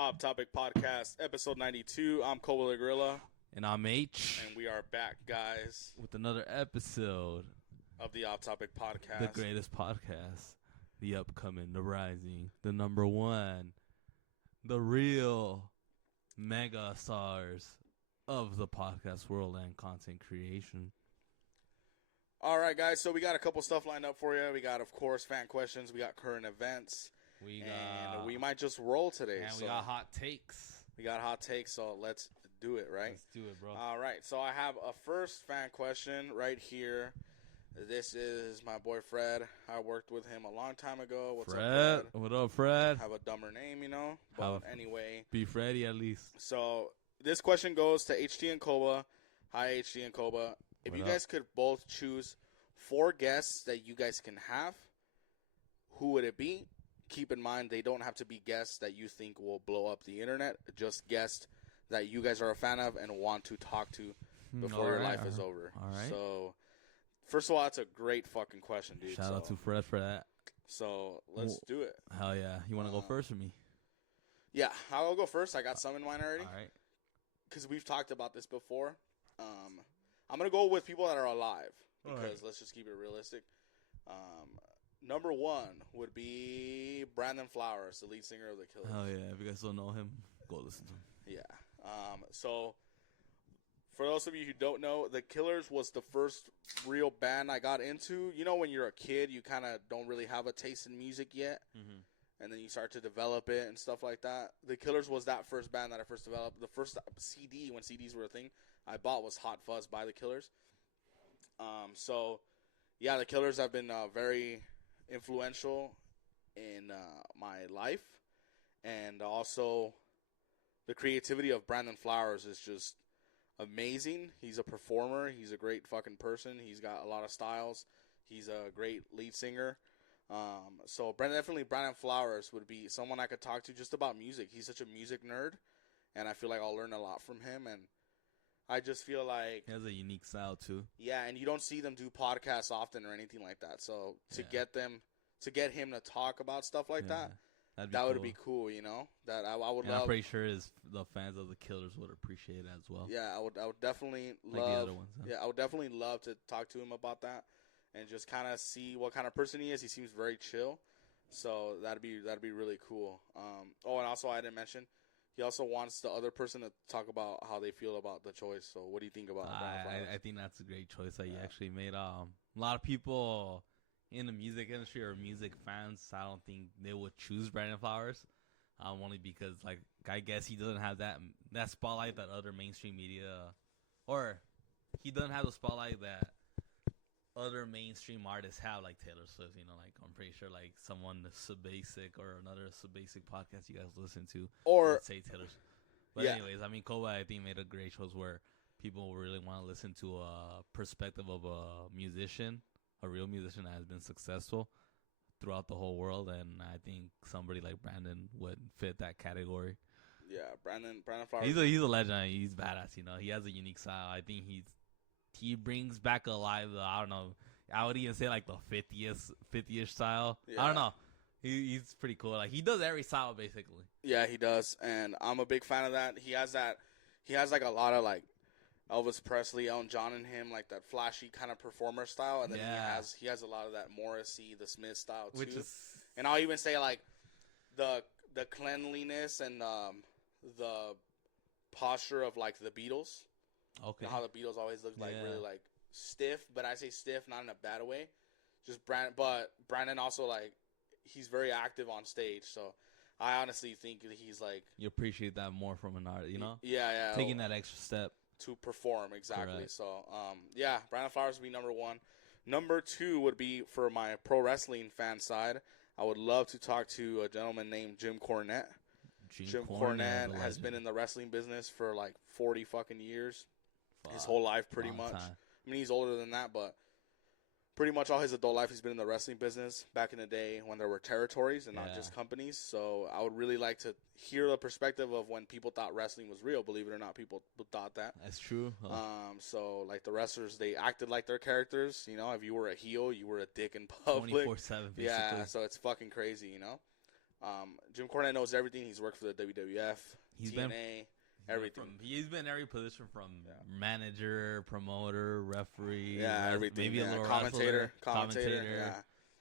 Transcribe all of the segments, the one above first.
Off Topic Podcast, episode 92. I'm Cole the Gorilla. And I'm H. And we are back, guys, with another episode of the Off Topic Podcast. The greatest podcast. The upcoming, the rising, the number one, the real mega stars of the podcast world and content creation. All right, guys, so we got a couple stuff lined up for you. We got, of course, fan questions. We got current events. And we might just roll today. And we got hot takes. We got hot takes, so let's do it, right? Let's do it, bro. All right, so I have a first fan question right here. This is my boy Fred. I worked with him a long time ago. What's Fred? up, Fred? What up, Fred? Have a dumber name, you know? But anyway. Be Freddy at least. So this question goes to HT and Koba. Hi, HT and Koba. If you guys could both choose 4 guests that you guys can have, who would it be? Keep in mind, they don't have to be guests that you think will blow up the internet. Just guests that you guys are a fan of and want to talk to before your life is over. All right. So, first of all, that's a great fucking question, dude. Shout out to Fred for that. So, let's do it. Hell yeah. You want to go first or me? Yeah, I'll go first. I got some in mind already. All right. Because we've talked about this before. I'm going to go with people that are alive. Because let's just keep it realistic. Number 1 would be Brandon Flowers, the lead singer of The Killers. Hell yeah. If you guys don't know him, go listen to him. Yeah. So, for those of you who don't know, The Killers was the first real band I got into. You know, when you're a kid, you kind of don't really have a taste in music yet. Mm-hmm. And then you start to develop it and stuff like that. The Killers was that first band that I first developed. The first CD, when CDs were a thing, I bought was Hot Fuzz by The Killers. So, yeah, The Killers have been very influential in my life. And also, the creativity of Brandon Flowers is just amazing. He's a performer. He's a great fucking person. He's got a lot of styles. He's a great lead singer. So definitely Brandon Flowers would be someone I could talk to just about music. He's such a music nerd, and I feel like I'll learn a lot from him. And I just feel like he has a unique style too. Yeah, and you don't see them do podcasts often or anything like that. So to get him to talk about stuff like that would be cool. You know, that I would love. I'm pretty sure the fans of The Killers would appreciate it as well. Yeah, I would definitely like love. The other ones, huh? Yeah, I would definitely love to talk to him about that. And just kind of see what kind of person he is. He seems very chill, so that'd be really cool. And also I didn't mention, he also wants the other person to talk about how they feel about the choice. So what do you think about that? I think that's a great choice that you actually made. A lot of people in the music industry or music fans, I don't think they would choose Brandon Flowers, only because like I guess he doesn't have that spotlight that other mainstream media, or he doesn't have the spotlight that other mainstream artists have, like Taylor Swift. You know, like I'm pretty sure like someone Subbasic or another Subbasic podcast you guys listen to, or would say Taylor. But anyways, I mean, Koba I think made a great choice where people really want to listen to a perspective of a musician, a real musician that has been successful throughout the whole world, and I think somebody like Brandon would fit that category. Yeah, Brandon Flowers. He's a legend. He's badass. You know, he has a unique style. I think he brings back alive the, I don't know, I would even say like the 50ish style. Yeah. I don't know. He's pretty cool. Like he does every style basically. Yeah, he does, and I'm a big fan of that. He has like a lot of like Elvis Presley, Elton John in him, like that flashy kind of performer style, and then he has a lot of that Morrissey, the Smith style too. And I'll even say like the cleanliness and the posture of like the Beatles. Okay. You know how the Beatles always looked like really like stiff, but I say stiff not in a bad way. Just Brandon also like he's very active on stage, so I honestly think that he's like you appreciate that more from an artist, you know? Yeah. Taking that extra step to perform, exactly. Correct. So Brandon Flowers would be number 1. Number 2 would be for my pro wrestling fan side. I would love to talk to a gentleman named Jim Cornette. Jim Cornette has been in the wrestling business for like 40 fucking years. His whole life, pretty much. Time. I mean, he's older than that, but pretty much all his adult life he's been in the wrestling business back in the day when there were territories and not just companies. So I would really like to hear the perspective of when people thought wrestling was real. Believe it or not, people thought that. That's true. So like the wrestlers, they acted like their characters. You know, if you were a heel, you were a dick in public. 24/7, basically. Yeah, so it's fucking crazy, you know. Jim Cornette knows everything. He's worked for the WWF, TNA, everything. He's been in every position from manager, promoter, referee, everything. Maybe a little commentator,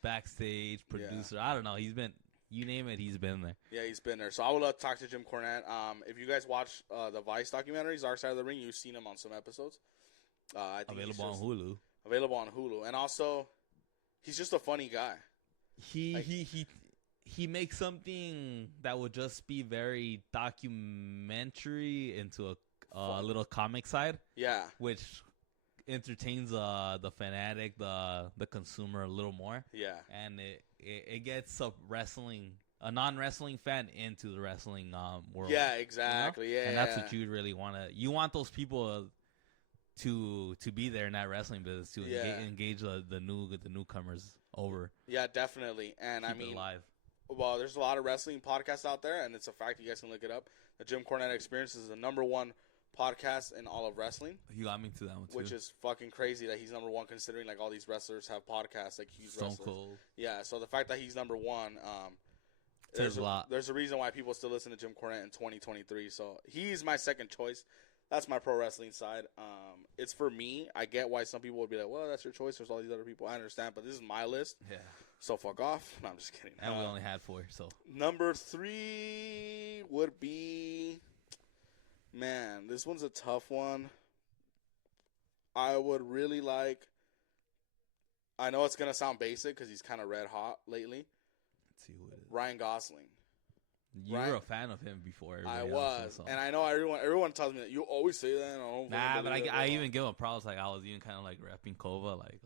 backstage, producer. I don't know. He's been, you name it, he's been there. Yeah, he's been there. So I would love to talk to Jim Cornette. If you guys watch the Vice documentaries, Dark Side of the Ring, you've seen him on some episodes. I think Available on Hulu. Available on Hulu. And also, he's just a funny guy. He makes something that would just be very documentary into a little comic side. Yeah. Which entertains the fanatic, the consumer a little more. Yeah. And it gets a non-wrestling fan into the wrestling world. Yeah, exactly. You know? Yeah. And that's what you really want to. You want those people to be there in that wrestling business to engage the newcomers over. Yeah, definitely. And keep it alive. Well, there's a lot of wrestling podcasts out there, and it's a fact. You guys can look it up. The Jim Cornette Experience is the #1 podcast in all of wrestling. You got me to that one too. Which is fucking crazy that he's #1, considering like all these wrestlers have podcasts, like huge wrestlers. Stone Cold. Yeah, so the fact that he's #1, there's a lot. There's a reason why people still listen to Jim Cornette in 2023. So he's my second choice. That's my pro wrestling side. It's for me. I get why some people would be like, well, that's your choice. There's all these other people. I understand, but this is my list. Yeah. So fuck off. No, I'm just kidding. And we only had 4, so. Number 3 would be... Man, this one's a tough one. I would really like... I know it's going to sound basic because he's kind of red hot lately. Let's see who it is. Ryan Gosling. You were a fan of him before. I was, and I know everyone tells me that you always say that. But I even give him props. Like I was even kind of like repping Kova. Like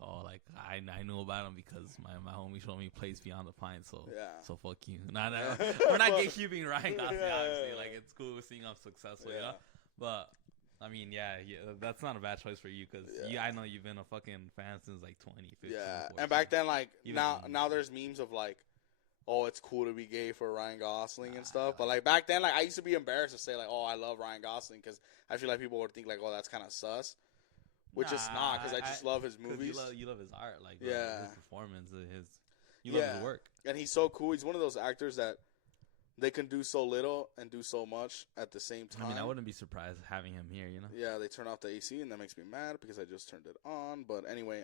I knew about him because my homie showed me Place Beyond the Pines. So so fuck you. We're not gatekeeping Ryan Gosling. Obviously, like it's cool seeing him successful. Yeah. But I mean, that's not a bad choice for you because I know you've been a fucking fan since like 2015. Yeah, and back then, like now there's memes of like, oh, it's cool to be gay for Ryan Gosling and stuff. But, like, back then, like, I used to be embarrassed to say, like, oh, I love Ryan Gosling because I feel like people would think, like, oh, that's kind of sus. Which is not because I just love his movies. You love his art, like, his performance, you love his work. And he's so cool. He's one of those actors that they can do so little and do so much at the same time. I mean, I wouldn't be surprised having him here, you know? Yeah, they turn off the AC, and that makes me mad because I just turned it on. But anyway,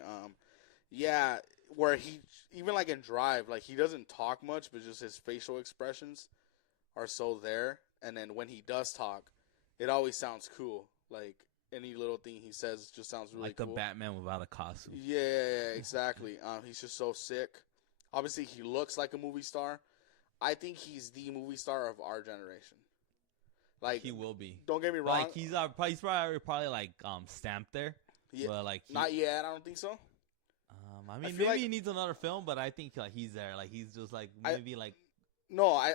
yeah, where he, even like in Drive, like he doesn't talk much, but just his facial expressions are so there. And then when he does talk, it always sounds cool. Like any little thing he says just sounds really cool. Like the Batman without a costume. Yeah, exactly. He's just so sick. Obviously, he looks like a movie star. I think he's the movie star of our generation. Like he will be. Don't get me wrong. Like he's probably like stamped there. Yeah, but like not yet. I don't think so. I mean, maybe he needs another film, but I think like he's there. Like he's just like maybe I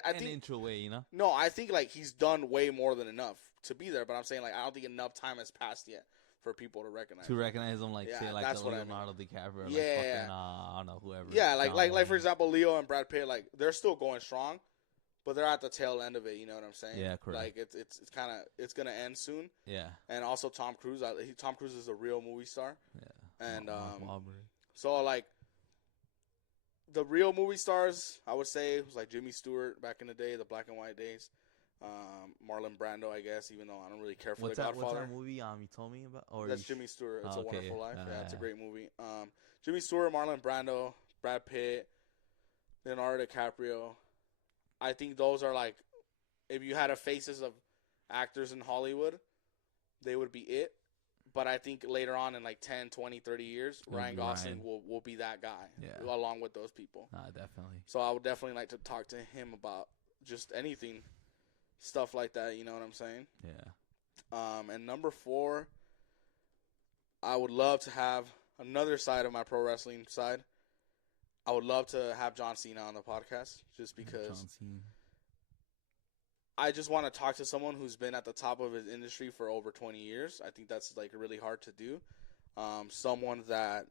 think an intro way, you know. No, I think like he's done way more than enough to be there. But I'm saying like I don't think enough time has passed yet for people to recognize him. Like say like the Leonardo DiCaprio, fucking, I don't know, whoever. Yeah, like for example, Leo and Brad Pitt, like they're still going strong, but they're at the tail end of it. You know what I'm saying? Yeah, correct. Like it's gonna end soon. Yeah. And also Tom Cruise. Tom Cruise is a real movie star. Yeah. And so, like, the real movie stars, I would say, was like Jimmy Stewart back in the day, the black and white days. Marlon Brando, I guess, even though I don't really care for The Godfather. What's that movie you told me about? Or that's Jimmy Stewart. It's A Wonderful Life. Yeah, it's a great movie. Jimmy Stewart, Marlon Brando, Brad Pitt, Leonardo DiCaprio. I think those are, like, if you had a faces of actors in Hollywood, they would be it. But I think later on in like 10, 20, 30 years, Ryan Gosling will be that guy along with those people. Definitely. So I would definitely like to talk to him about just anything, stuff like that. You know what I'm saying? Yeah. And number 4, I would love to have another side of my pro wrestling side. I would love to have John Cena on the podcast just because I just want to talk to someone who's been at the top of his industry for over 20 years. I think that's like really hard to do. Someone that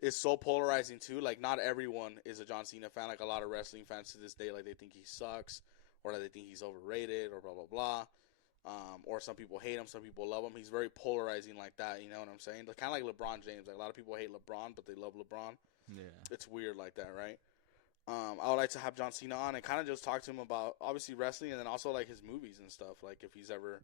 is so polarizing too. Like not everyone is a John Cena fan. Like a lot of wrestling fans to this day, like they think he sucks or that they think he's overrated or blah, blah, blah. Or some people hate him. Some people love him. He's very polarizing like that. You know what I'm saying? Like, kind of like LeBron James. Like a lot of people hate LeBron, but they love LeBron. Yeah. It's weird like that, right? I would like to have John Cena on and kind of just talk to him about obviously wrestling and then also like his movies and stuff. Like if he's ever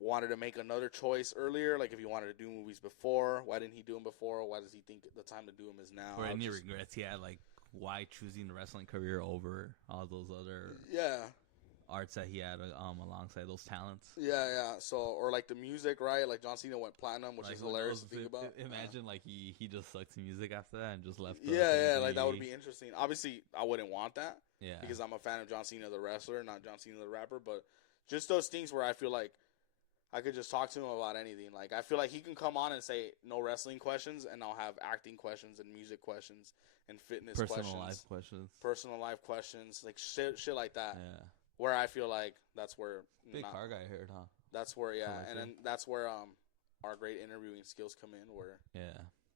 wanted to make another choice earlier, like if he wanted to do movies before, why didn't he do them before? Why does he think the time to do them is now? Or any regrets he had, like why choosing the wrestling career over all those other arts that he had alongside those talents. Yeah. So, or like the music, right? Like John Cena went platinum, which like, is hilarious to think about. Imagine like he just sucked music after that and just left. Like that would be interesting. Obviously, I wouldn't want that. Yeah. Because I'm a fan of John Cena the wrestler, not John Cena the rapper. But just those things where I feel like I could just talk to him about anything. Like I feel like he can come on and say no wrestling questions, and I'll have acting questions and music questions and fitness personal life questions, like shit like that. Yeah. Where I feel like that's where big car guy heard, huh? That's where and then that's where our great interviewing skills come in. Where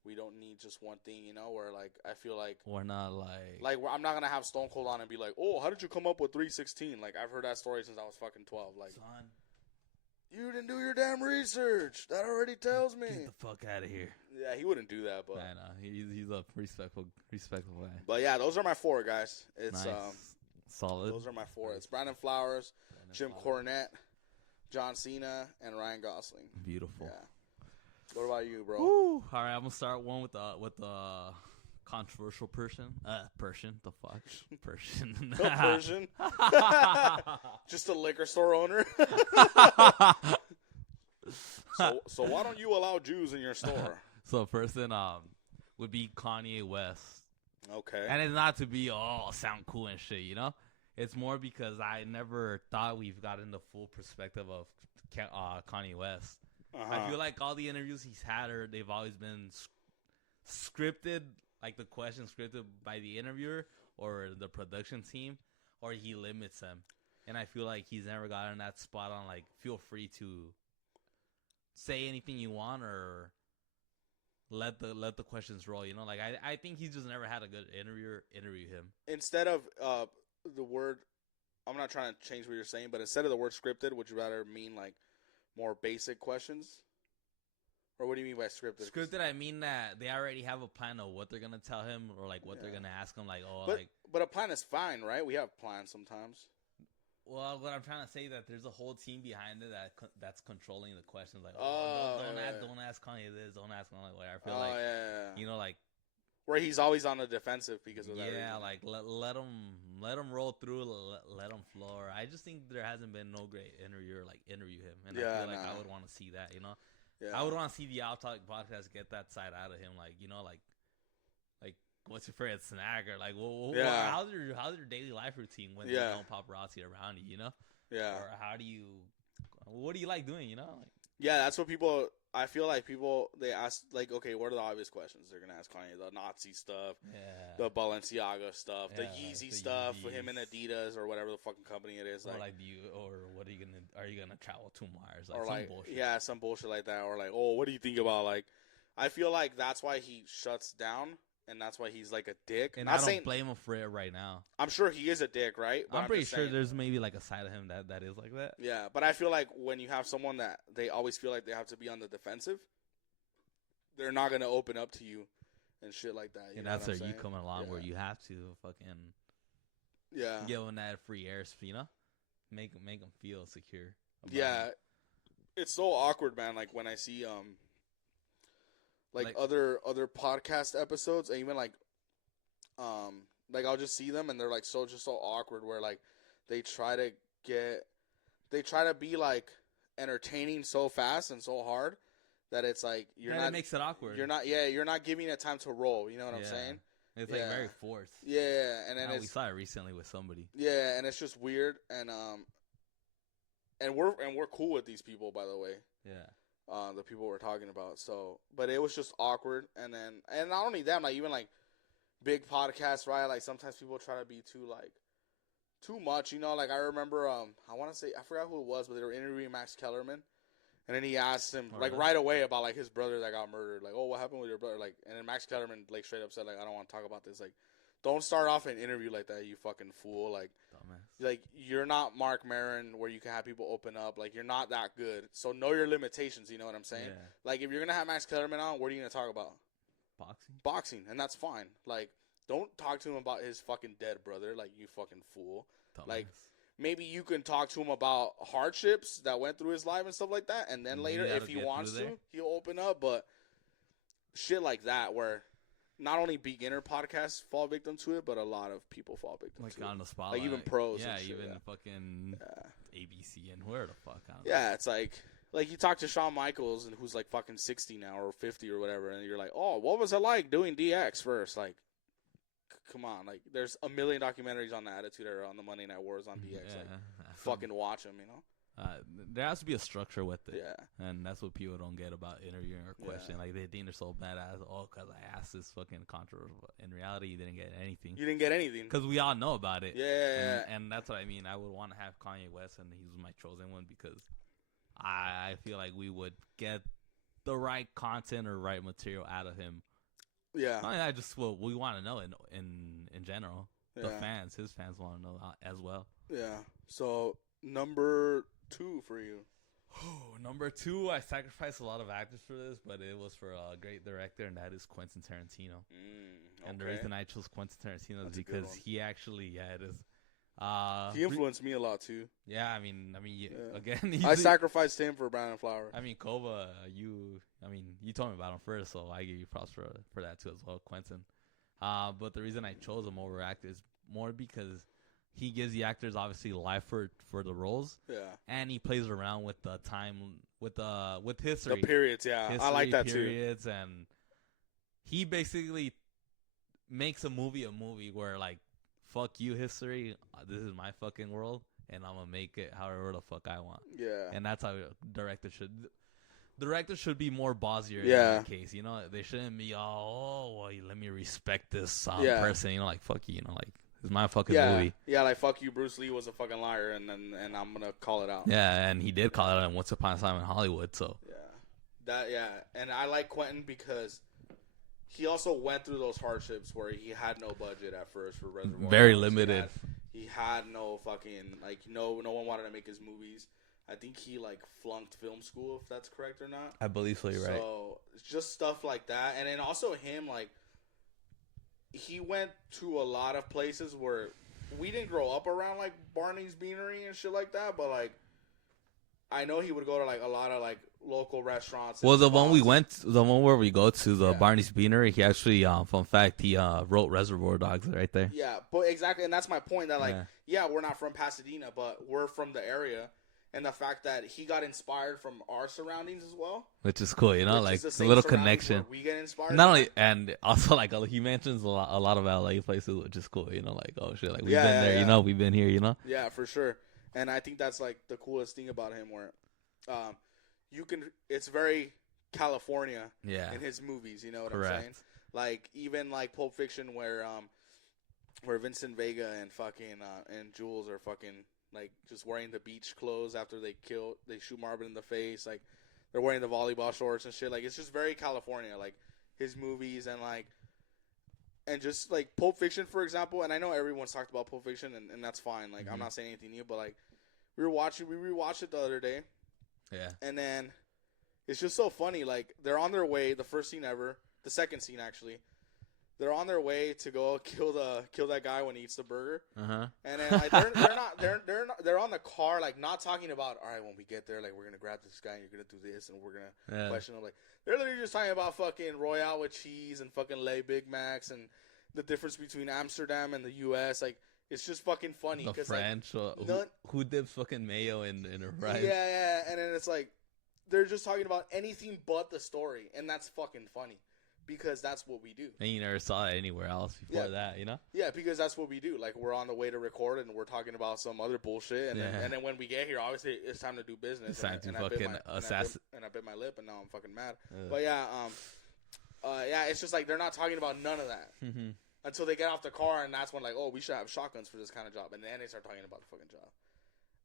we don't need just one thing, you know. Where like I feel like we're not like I'm not gonna have Stone Cold on and be like, oh, how did you come up with 316? Like I've heard that story since I was fucking 12. Like, son, you didn't do your damn research. That already tells me. Get the fuck out of here. Yeah, he wouldn't do that, but I know he's a respectful guy. But yeah, those are my 4 guys. It's nice. Solid. Those are my 4. It's Brandon Flowers, Jim Cornette, John Cena, and Ryan Gosling. Beautiful. Yeah. What about you, bro? Woo. All right, I'm gonna start one with the controversial person. Persian. The fuck. Persian. The Persian. Just a liquor store owner. So why don't you allow Jews in your store? So person would be Kanye West. Okay. And it's not to be sound cool and shit, you know? It's more because I never thought we've gotten the full perspective of Kanye West. I feel like all the interviews he's had they've always been scripted, like the questions scripted by the interviewer or the production team, or he limits them. And I feel like he's never gotten that spot on like feel free to say anything you want or let the questions roll, you know. Like I think he's just never had a good interviewer interview him. Instead of the word, I'm not trying to change what you're saying, but instead of the word scripted, would you rather mean like more basic questions? Or what do you mean by scripted? Scripted, I mean that they already have a plan of what they're gonna tell him or like what they're gonna ask him. Like but a plan is fine, right? We have plans sometimes. Well, what I'm trying to say that there's a whole team behind it that's controlling the questions. Like, don't ask Kanye this, don't ask Kanye what. I feel like, you know, like where he's always on the defensive because of that. Yeah, like let him roll through, let him flow. I just think there hasn't been no great interviewer like interview him, and I feel like I would want to see that. You know, I would want to see the Out Talk podcast get that side out of him. Like, you know, like what's your favorite snack or like, how's your daily life routine when there's no paparazzi around you? You know, or what do you like doing? You know, like, that's what people. I feel like people, they ask, like, okay, what are the obvious questions? They're going to ask Kanye the Nazi stuff, the Balenciaga stuff, the Yeezy stuff for him and Adidas or whatever the fucking company it is. Or what are you going to travel to Mars? Like, or some bullshit. Yeah, some bullshit like that. Or like, what do you think about, like, I feel like that's why he shuts down. And that's why he's like a dick. And I don't blame him for it right now. I'm sure he is a dick, right? But I'm pretty sure there's maybe like a side of him that is like that. Yeah, but I feel like when you have someone that they always feel like they have to be on the defensive, they're not going to open up to you and shit like that. And that's where you coming along where you have to fucking give them that free air, you know? Make them feel secure. Yeah. It's so awkward, man. Like when I see like other podcast episodes, and even like I'll just see them and they're like so awkward where like they try to be like entertaining so fast and so hard that it's like it makes it awkward. You're not giving it time to roll. You know what I'm saying? It's like very forced. Yeah, and then we saw it recently with somebody. Yeah, and it's just weird, and we're cool with these people, by the way. Yeah. The people we're talking about. So, but it was just awkward. And not only them, like even like big podcasts, right? Like sometimes people try to be too much, you know? Like I remember, I want to say, I forgot who it was, but they were interviewing Max Kellerman. And then he asked him right away about like his brother that got murdered. Like, what happened with your brother? Like, and then Max Kellerman like straight up said like, I don't want to talk about this. Like, don't start off an interview like that, you fucking fool. Like, dumbass. Like you're not Mark Maron where you can have people open up. Like you're not that good. So know your limitations. You know what I'm saying? Yeah. Like if you're gonna have Max Kellerman on, what are you gonna talk about? Boxing, and that's fine. Like don't talk to him about his fucking dead brother, like, you fucking fool. Dumbass. Like, maybe you can talk to him about hardships that went through his life and stuff like that, and then later, if he wants to, he'll open up, but shit like that, where not only beginner podcasts fall victim to it, but a lot of people fall victim to it. Like, on the spotlight. Like, even pros yeah, and shit, even fucking ABC and where the fuck. I don't know. Yeah, it's like you talk to Shawn Michaels, and who's like fucking 60 now or 50 or whatever, and you're like, oh, what was it like doing DX first? Like, come on, like, there's a million documentaries on the Attitude Era, on the Monday Night Wars, on DX. Yeah, like, fucking watch them, you know? There has to be a structure with it. Yeah. And that's what people don't get about interviewing or question. Like, they think they're so badass. Oh, because I asked this fucking controversial. In reality, you didn't get anything. You didn't get anything. Because we all know about it. Yeah. And that's what I mean. I would want to have Kanye West, and he's my chosen one, because I feel like we would get the right content or right material out of him. Yeah. I just, well, we want to know in general. Yeah. The fans, his fans want to know as well. Yeah. So, number 2 for you. Number 2, I sacrificed a lot of actors for this, but it was for a great director, and that is Quentin Tarantino. Okay. And the reason I chose Quentin Tarantino is because he actually, it is. He influenced me a lot too. Yeah, I mean, again, I sacrificed him for Brandon Flower. I mean, Kova, you told me about him first, so I give you props for that too as well, Quentin. But the reason I chose him over actors more because he gives the actors obviously life for the roles. Yeah. And he plays around with the time with history. The periods, yeah. History, I like that periods, too. And he basically makes a movie where, like, fuck you, history. This is my fucking world, and I'm gonna make it however the fuck I want. Yeah. And that's how directors should be more bossier in that case. You know, they shouldn't be well, let me respect this person. You know, like, fuck you. You know, like, it's my fucking movie. Yeah, like, fuck you, Bruce Lee was a fucking liar, and I'm gonna call it out. Yeah, and he did call it out in Once Upon a Time in Hollywood. So and I like Quentin because he also went through those hardships where he had no budget at first for Reservoir. Very limited. He had no fucking, like, no one wanted to make his movies. I think he, like, flunked film school, if that's correct or not. I believe so, you're right. So, it's just stuff like that. And then also him, like, he went to a lot of places where we didn't grow up around, like, Barney's Beanery and shit like that, but, like, I know he would go to, like, a lot of, like, local restaurants. Well, the one where we go to, the Barney's Beanery, he actually, fun fact, he wrote Reservoir Dogs right there. Yeah, but exactly, and that's my point, that, like, we're not from Pasadena, but we're from the area, and the fact that he got inspired from our surroundings as well. Which is cool, you know, like, a little connection. We get inspired. Not only, and also, like, he mentions a lot of LA places, which is cool, you know, like, oh, shit, like, we've been there, you know, we've been here, you know? Yeah, for sure. And I think that's, like, the coolest thing about him, where it's very California in his movies, you know what I'm saying? Like, even, like, Pulp Fiction, where Vincent Vega and fucking, and Jules are fucking, like, just wearing the beach clothes after they shoot Marvin in the face, like, they're wearing the volleyball shorts and shit, like, it's just very California, like, his movies, and, like, and just, like, Pulp Fiction, for example, and I know everyone's talked about Pulp Fiction, and that's fine. Like, I'm not saying anything new, but, like, we rewatched it the other day. Yeah. And then it's just so funny. Like, they're on their way, the first scene ever, the second scene, actually. They're on their way to go kill that guy when he eats the burger. Uh-huh. And then, like, they're on the car, like, not talking about, all right, when we get there, like, we're going to grab this guy and you're going to do this and we're going to question him. Like, they're literally just talking about fucking Royale with cheese and fucking Lay Big Macs and the difference between Amsterdam and the U.S. Like, it's just fucking funny. The French, like, who dips fucking mayo in a rice? Yeah, and then it's like, they're just talking about anything but the story, and that's fucking funny. Because that's what we do. And you never saw it anywhere else before that, you know? Yeah, because that's what we do. Like, we're on the way to record, and we're talking about some other bullshit. And then when we get here, obviously, it's time to do business. It's time to fucking assassin. And I bit my lip, and now I'm fucking mad. But it's just like, they're not talking about none of that. Mm-hmm. Until they get off the car, and that's when, like, oh, we should have shotguns for this kind of job. And then they start talking about the fucking job.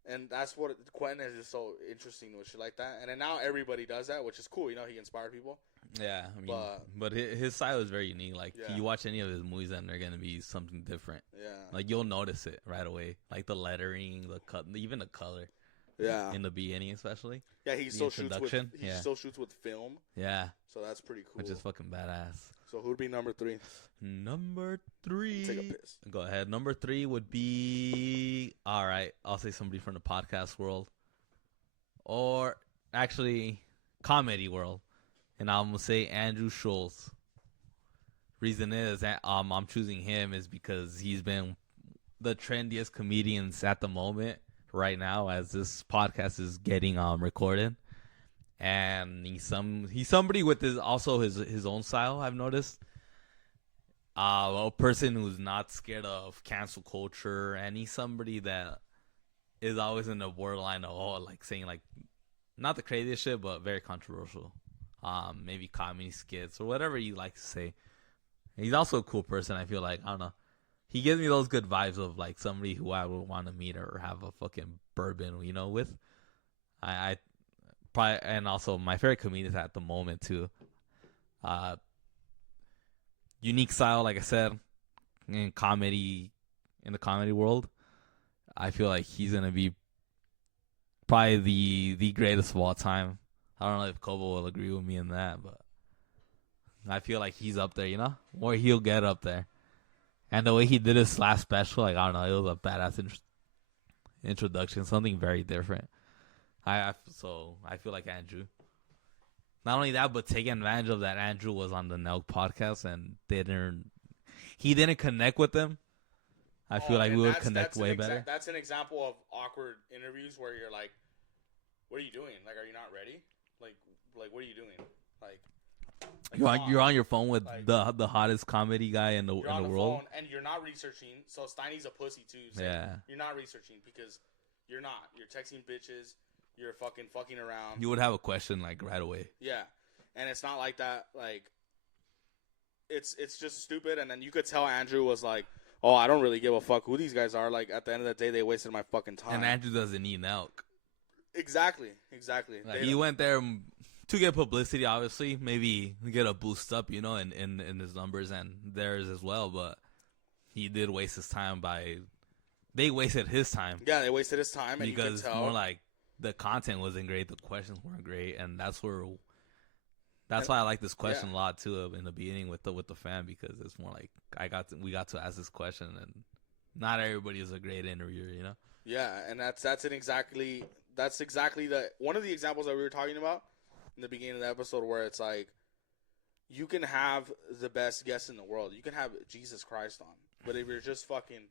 And that's what Quentin is just so interesting with shit like that. And then now everybody does that, which is cool. You know, he inspired people. Yeah, I mean, but his style is very unique. Like, you watch any of his movies, and they're gonna be something different. Yeah, like, you'll notice it right away. Like the lettering, the cut, even the color. Yeah. In the beginning, especially. Yeah, he still shoots with Yeah. still shoots with film. Yeah. So that's pretty cool. Which is fucking badass. So who'd be number 3? Number 3. Take a piss. Go ahead. Number 3 would be, all right, I'll say somebody from the podcast world, or actually comedy world, and I'm gonna say Andrew Schulz. Reason is that I'm choosing him is because he's been the trendiest comedians at the moment right now as this podcast is getting recorded, and he's somebody with his own style. I've noticed a person who's not scared of cancel culture, and he's somebody that is always in the borderline of like saying like not the craziest shit but very controversial, maybe comedy skits or whatever you like to say. He's also a cool person. I feel like, I don't know, he gives me those good vibes of like somebody who I would want to meet or have a fucking bourbon, with. I probably, and also my favorite comedians at the moment too. Unique style, like I said, in the comedy world. I feel like he's gonna be probably the greatest of all time. I don't know if Kobo will agree with me in that, but I feel like he's up there, or he'll get up there. And the way he did his last special, like, I don't know, it was a badass introduction, something very different. So I feel like Andrew. Not only that, but taking advantage of that, Andrew was on the Nelk podcast and he didn't connect with them. I feel like we would connect way better. That's an example of awkward interviews where you're like, "What are you doing? Like, are you not ready? Like, what are you doing? Like you're on your phone with like, the hottest comedy guy in the world, phone and you're not researching. So Steiny's a pussy too. So yeah, you're not researching because you're not. You're texting bitches. You're fucking around. You would have a question like right away. Yeah, and it's not like that. Like, it's just stupid. And then you could tell Andrew was like, "Oh, I don't really give a fuck who these guys are." Like at the end of the day, they wasted my fucking time. And Andrew doesn't need Nelk. Exactly. Like, he went there to get publicity, obviously, maybe get a boost up, in his numbers and theirs as well. But he did waste his time they wasted his time. Yeah, they wasted his time, and because you can tell more like the content wasn't great, the questions weren't great, and that's why I like this question a lot too in the beginning with the fan, because it's more like we got to ask this question, and not everybody is a great interviewer, Yeah, and that's exactly one of the examples that we were talking about in the beginning of the episode, where it's like you can have the best guest in the world, you can have Jesus Christ on, but if you're just fucking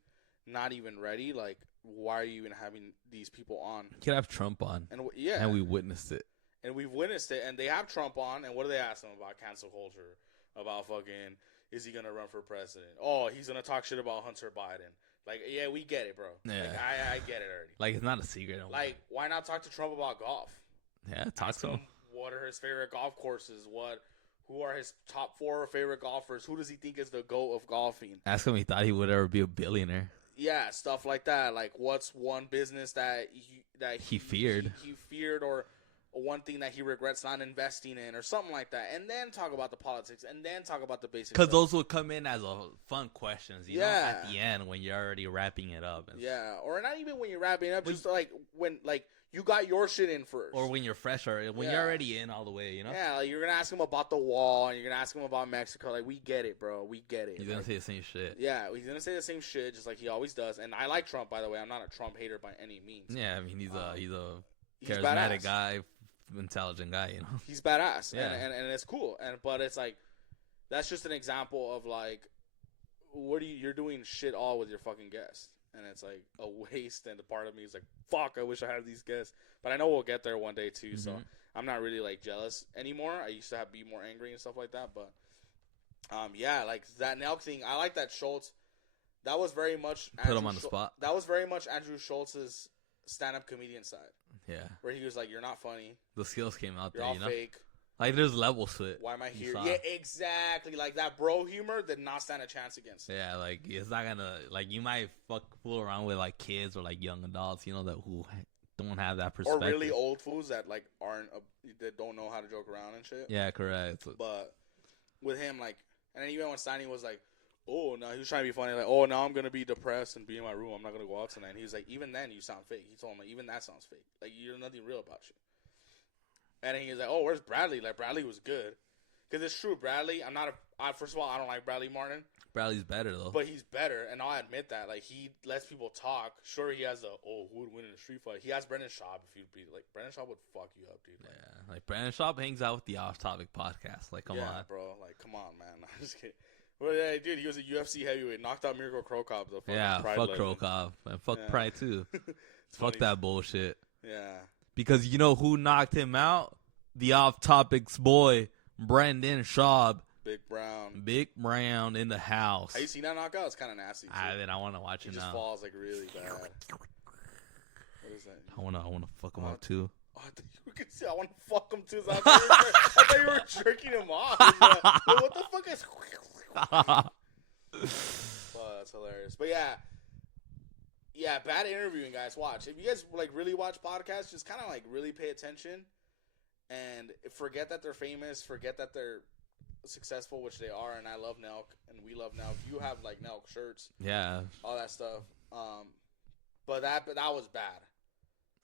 not even ready, like, why are you even having these people on? You could have Trump on, and we witnessed it. And we've witnessed it, and they have Trump on, and what do they ask him about? Cancel culture, about fucking, is he gonna run for president? Oh, he's gonna talk shit about Hunter Biden. Like, yeah, we get it, bro. Yeah. Like, I get it already. Like, it's not a secret. Like, why not talk to Trump about golf? Yeah, talk to him. What are his favorite golf courses? Who are his top 4 favorite golfers? Who does he think is the GOAT of golfing? Ask him if he thought he would ever be a billionaire. Yeah, stuff like that. Like, what's one business that he feared? He feared, or one thing that he regrets not investing in, or something like that. And then talk about the politics, and then talk about the basics. Because those would come in as fun questions, you know, at the end when you're already wrapping it up. Yeah, or not even when you're wrapping it up, just like when you got your shit in first. Or when you're fresh, or when you're already in all the way, Yeah, like, you're going to ask him about the wall, and you're going to ask him about Mexico. Like, we get it, bro. We get it. He's going to say the same shit. Yeah, he's going to say the same shit, just like he always does. And I like Trump, by the way. I'm not a Trump hater by any means. Yeah, I mean, he's a charismatic guy, intelligent guy, He's badass. Yeah. And it's cool. But it's like, that's just an example of, like, you're doing shit all with your fucking guests. And it's like a waste, and the part of me is like, fuck, I wish I had these guests. But I know we'll get there one day too, so I'm not really like jealous anymore. I used to be more angry and stuff like that, but yeah, like that Nelk thing, I like that Schultz. That was very much put him on the spot. That was very much Andrew Schultz's stand-up comedian side. Yeah, where he was like, "You're not funny. The skills came out You're there. all fake. Like, there's levels to it. Why am I here? Yeah, exactly. Like, that bro humor did not stand a chance against it. Yeah, like, it's not gonna, like, you might fool around with, like, kids or, like, young adults, that who don't have that perspective. Or really old fools that, like, that don't know how to joke around and shit. Yeah, correct. But with him, like, and then even when Steiny was like, oh, no, he was trying to be funny. Like, oh, now I'm gonna be depressed and be in my room. I'm not gonna go out tonight. And he was like, even then, you sound fake. He told him like, even that sounds fake. Like, you're nothing real about you. And then he was like, oh, where's Bradley? Like, Bradley was good. Because it's true, Bradley. First of all, I don't like Bradley Martin. Bradley's better though. But he's better, and I'll admit that. Like, he lets people talk. Sure, he has who would win in a street fight? He has Brendan Schaub. If you'd be like, Brendan Schaub would fuck you up, dude. Like Brendan Schaub hangs out with the Off Topic podcast. Like, come on, bro. Like, come on, man. I'm just kidding. Well, yeah, dude, he was a UFC heavyweight. Knocked out Mirko Cro Cop. Fuck Cro Cop and fuck Pride too. Fuck that bullshit. Yeah. Because you know who knocked him out? The Off Topic's boy, Brendan Schaub. Big Brown in the house. Have you seen that knockout? It's kind of nasty. I want to watch it now. He just falls like really bad. What is that? I want to fuck him up too. Oh, I thought you could say I want to fuck him too. I thought you were jerking him off. Like, what the fuck is? Oh, that's hilarious. But yeah, bad interviewing, guys. Watch. If you guys like really watch podcasts, just kind of like really pay attention and forget that they're famous. Forget that they're successful, which they are, and I love Nelk, and we love Nelk. You have like Nelk shirts, all that stuff. But that was bad.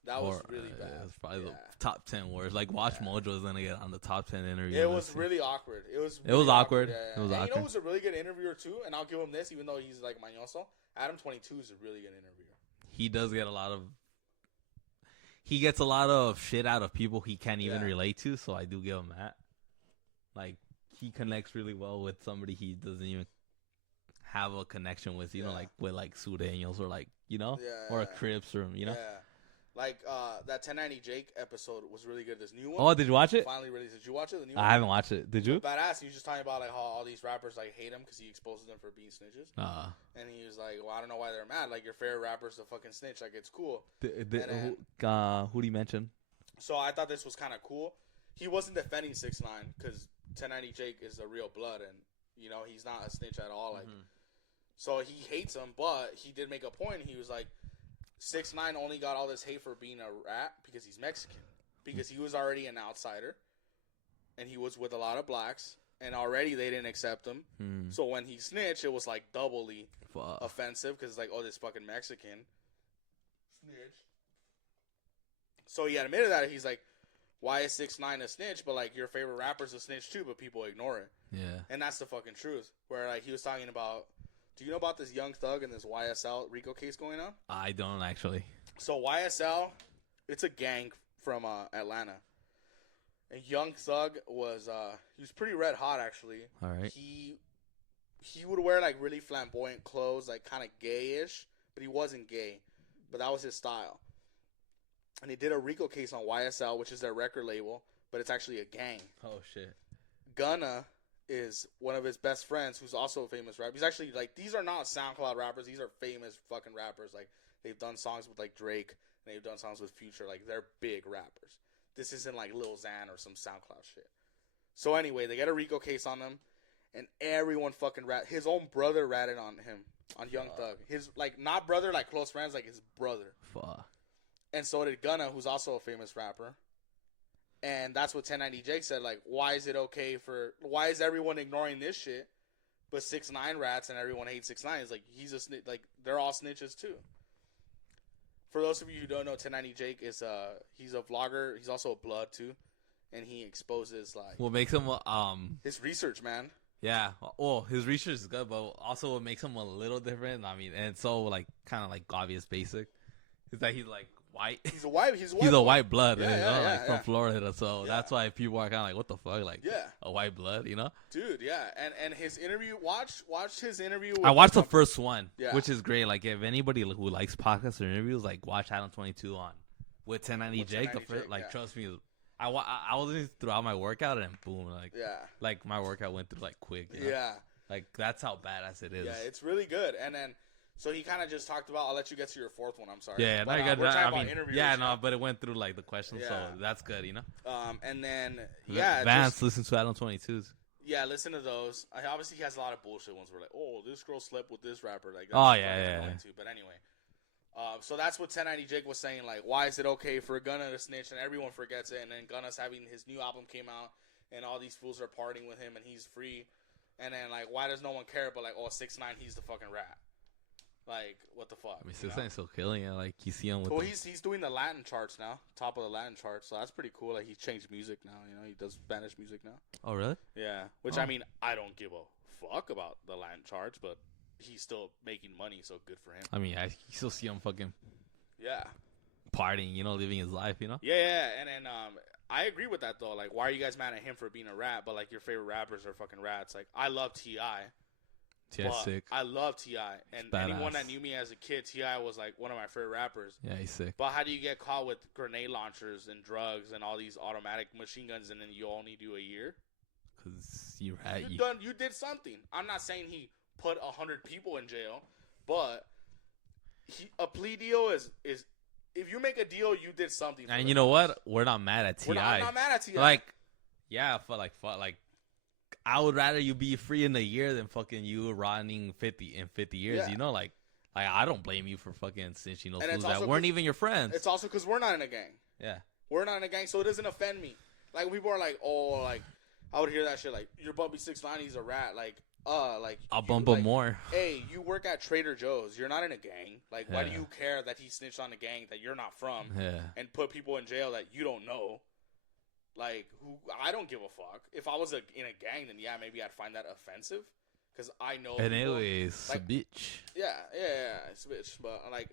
That was really bad. It was probably the top 10 worst. Like, Watch Mojo is gonna get on the top 10 interview. It was really awkward. It was awkward. Yeah. It was awkward. You know who's a really good interviewer too, and I'll give him this, even though he's like mañoso. Adam 22 is a really good interviewer. He does get He gets a lot of shit out of people he can't even relate to, so I do give him that. Like, he connects really well with somebody he doesn't even have a connection with, you know, like with like Sureños or like, you know, or a Crips or, you know. Yeah. Like, that 1090 Jake episode was really good. This new one. Oh, did you watch it? Finally released. Did you watch it? The new one? I haven't watched it. Did you? Badass. He was just talking about like how all these rappers like hate him because he exposes them for being snitches. And he was like, well, I don't know why they're mad. Like, your favorite rapper's a fucking snitch. Like, it's cool. Who do you mention? So I thought this was kind of cool. He wasn't defending 6ix9ine because 1090 Jake is a real blood, and you know he's not a snitch at all. Like, so he hates him, but he did make a point. He was like, 6ix9ine only got all this hate for being a rat because he's Mexican, because he was already an outsider, and he was with a lot of blacks, and already they didn't accept him. So when he snitched, it was like doubly offensive because it's like, oh, this fucking Mexican snitch. So he admitted that. He's like, why is 6ix9ine a snitch, but like your favorite rapper's a snitch too, but people ignore it. Yeah. And that's the fucking truth. Where like he was talking about, do you know about this Young Thug and this YSL RICO case going on? I don't actually. So YSL, it's a gang from Atlanta. And Young Thug was he was pretty red hot actually. All right. He would wear like really flamboyant clothes, like kind of gayish, but he wasn't gay. But that was his style. And he did a RICO case on YSL, which is their record label, but it's actually a gang. Oh, shit. Gunna is one of his best friends, who's also a famous rapper. He's actually, like, these are not SoundCloud rappers. These are famous fucking rappers. Like, they've done songs with, like, Drake, and they've done songs with Future. Like, they're big rappers. This isn't, like, Lil Xan or some SoundCloud shit. So, anyway, they get a RICO case on him, and everyone fucking his own brother ratted on him, on Young Thug. His, like, not brother, like, close friends, like, his brother. Fuck. And so did Gunna, who's also a famous rapper. And that's what 1090 Jake said. Like, why is everyone ignoring this shit? But 6ix9ine rats and everyone hates 6ix9ine. It's like, he's a snitch. Like, they're all snitches too. For those of you who don't know, 1090 Jake is he's a vlogger. He's also a blood too. And he exposes, like, what makes him, his research, man. Yeah. Well, his research is good, but also what makes him a little different. I mean, and it's so, like, kind of, like, obvious basic. Is that he's, like, white. He's a white blood, from Florida. So that's why people are kind of like, what the fuck, like, a white blood, you know? Dude, yeah. And his interview, watch his interview. I watched the first one, which is great. Like, if anybody who likes podcasts or interviews, like, watch Adam 22 on with 1090 Jake. The first, like, trust me, I was listening throughout my workout and boom, like my workout went through like quick. You know? Like that's how badass it is. Yeah, it's really good. And then. So he kind of just talked about. I'll let you get to your fourth one. I'm sorry. Yeah, but, we're talking about interviews. Yeah, no, but it went through like the questions, so that's good, you know. And then Vance listen to Adam 22s. Yeah, listen to those. Obviously, he has a lot of bullshit ones. Where like, oh, this girl slept with this rapper. Like, that's But anyway, so that's what 1090 Jake was saying. Like, why is it okay for Gunna to snitch and everyone forgets it? And then Gunna's having his new album came out, and all these fools are partying with him, and he's free. And then, like, why does no one care? But, like, 6ix9ine, he's the fucking rat. Like, what the fuck? I mean, 6ix9ine's still killing it. Like, you see him with. Well, he's doing the Latin charts now, top of the Latin charts. So that's pretty cool. Like, he changed music now. You know, he does Spanish music now. Oh, really? Yeah. Which I mean, I don't give a fuck about the Latin charts, but he's still making money, so good for him. I mean, I still see him fucking. Yeah. Partying, you know, living his life, you know. Yeah, and then I agree with that though. Like, why are you guys mad at him for being a rat? But like, your favorite rappers are fucking rats. Like, I love T.I. T.I.'s sick. I love T.I. And anyone that knew me as a kid, T.I. was like one of my favorite rappers. Yeah, he's sick. But how do you get caught with grenade launchers and drugs and all these automatic machine guns, and then you only do a year? Because you rat. You did something. I'm not saying he put 100 people in jail, but a plea deal is if you make a deal, you did something. And you know what? We're not mad at T.I. I'm not mad at T.I. Like, yeah, like, I would rather you be free in a year than fucking you rotting 50 years. Yeah. You know, like I don't blame you for fucking snitching those fools also that weren't even your friends. It's also because we're not in a gang. Yeah, we're not in a gang, so it doesn't offend me. Like, people are like, oh, like, I would hear that shit like, you're bumping 6ix9ine, he's a rat. Like, I'll bump him more. Hey, you work at Trader Joe's. You're not in a gang. Like, why do you care that he snitched on a gang that you're not from? Yeah. And put people in jail that you don't know? Like, I don't give a fuck. If I was in a gang, then yeah, maybe I'd find that offensive. Because I know And people, anyways, like, bitch. Yeah, it's a bitch. But, like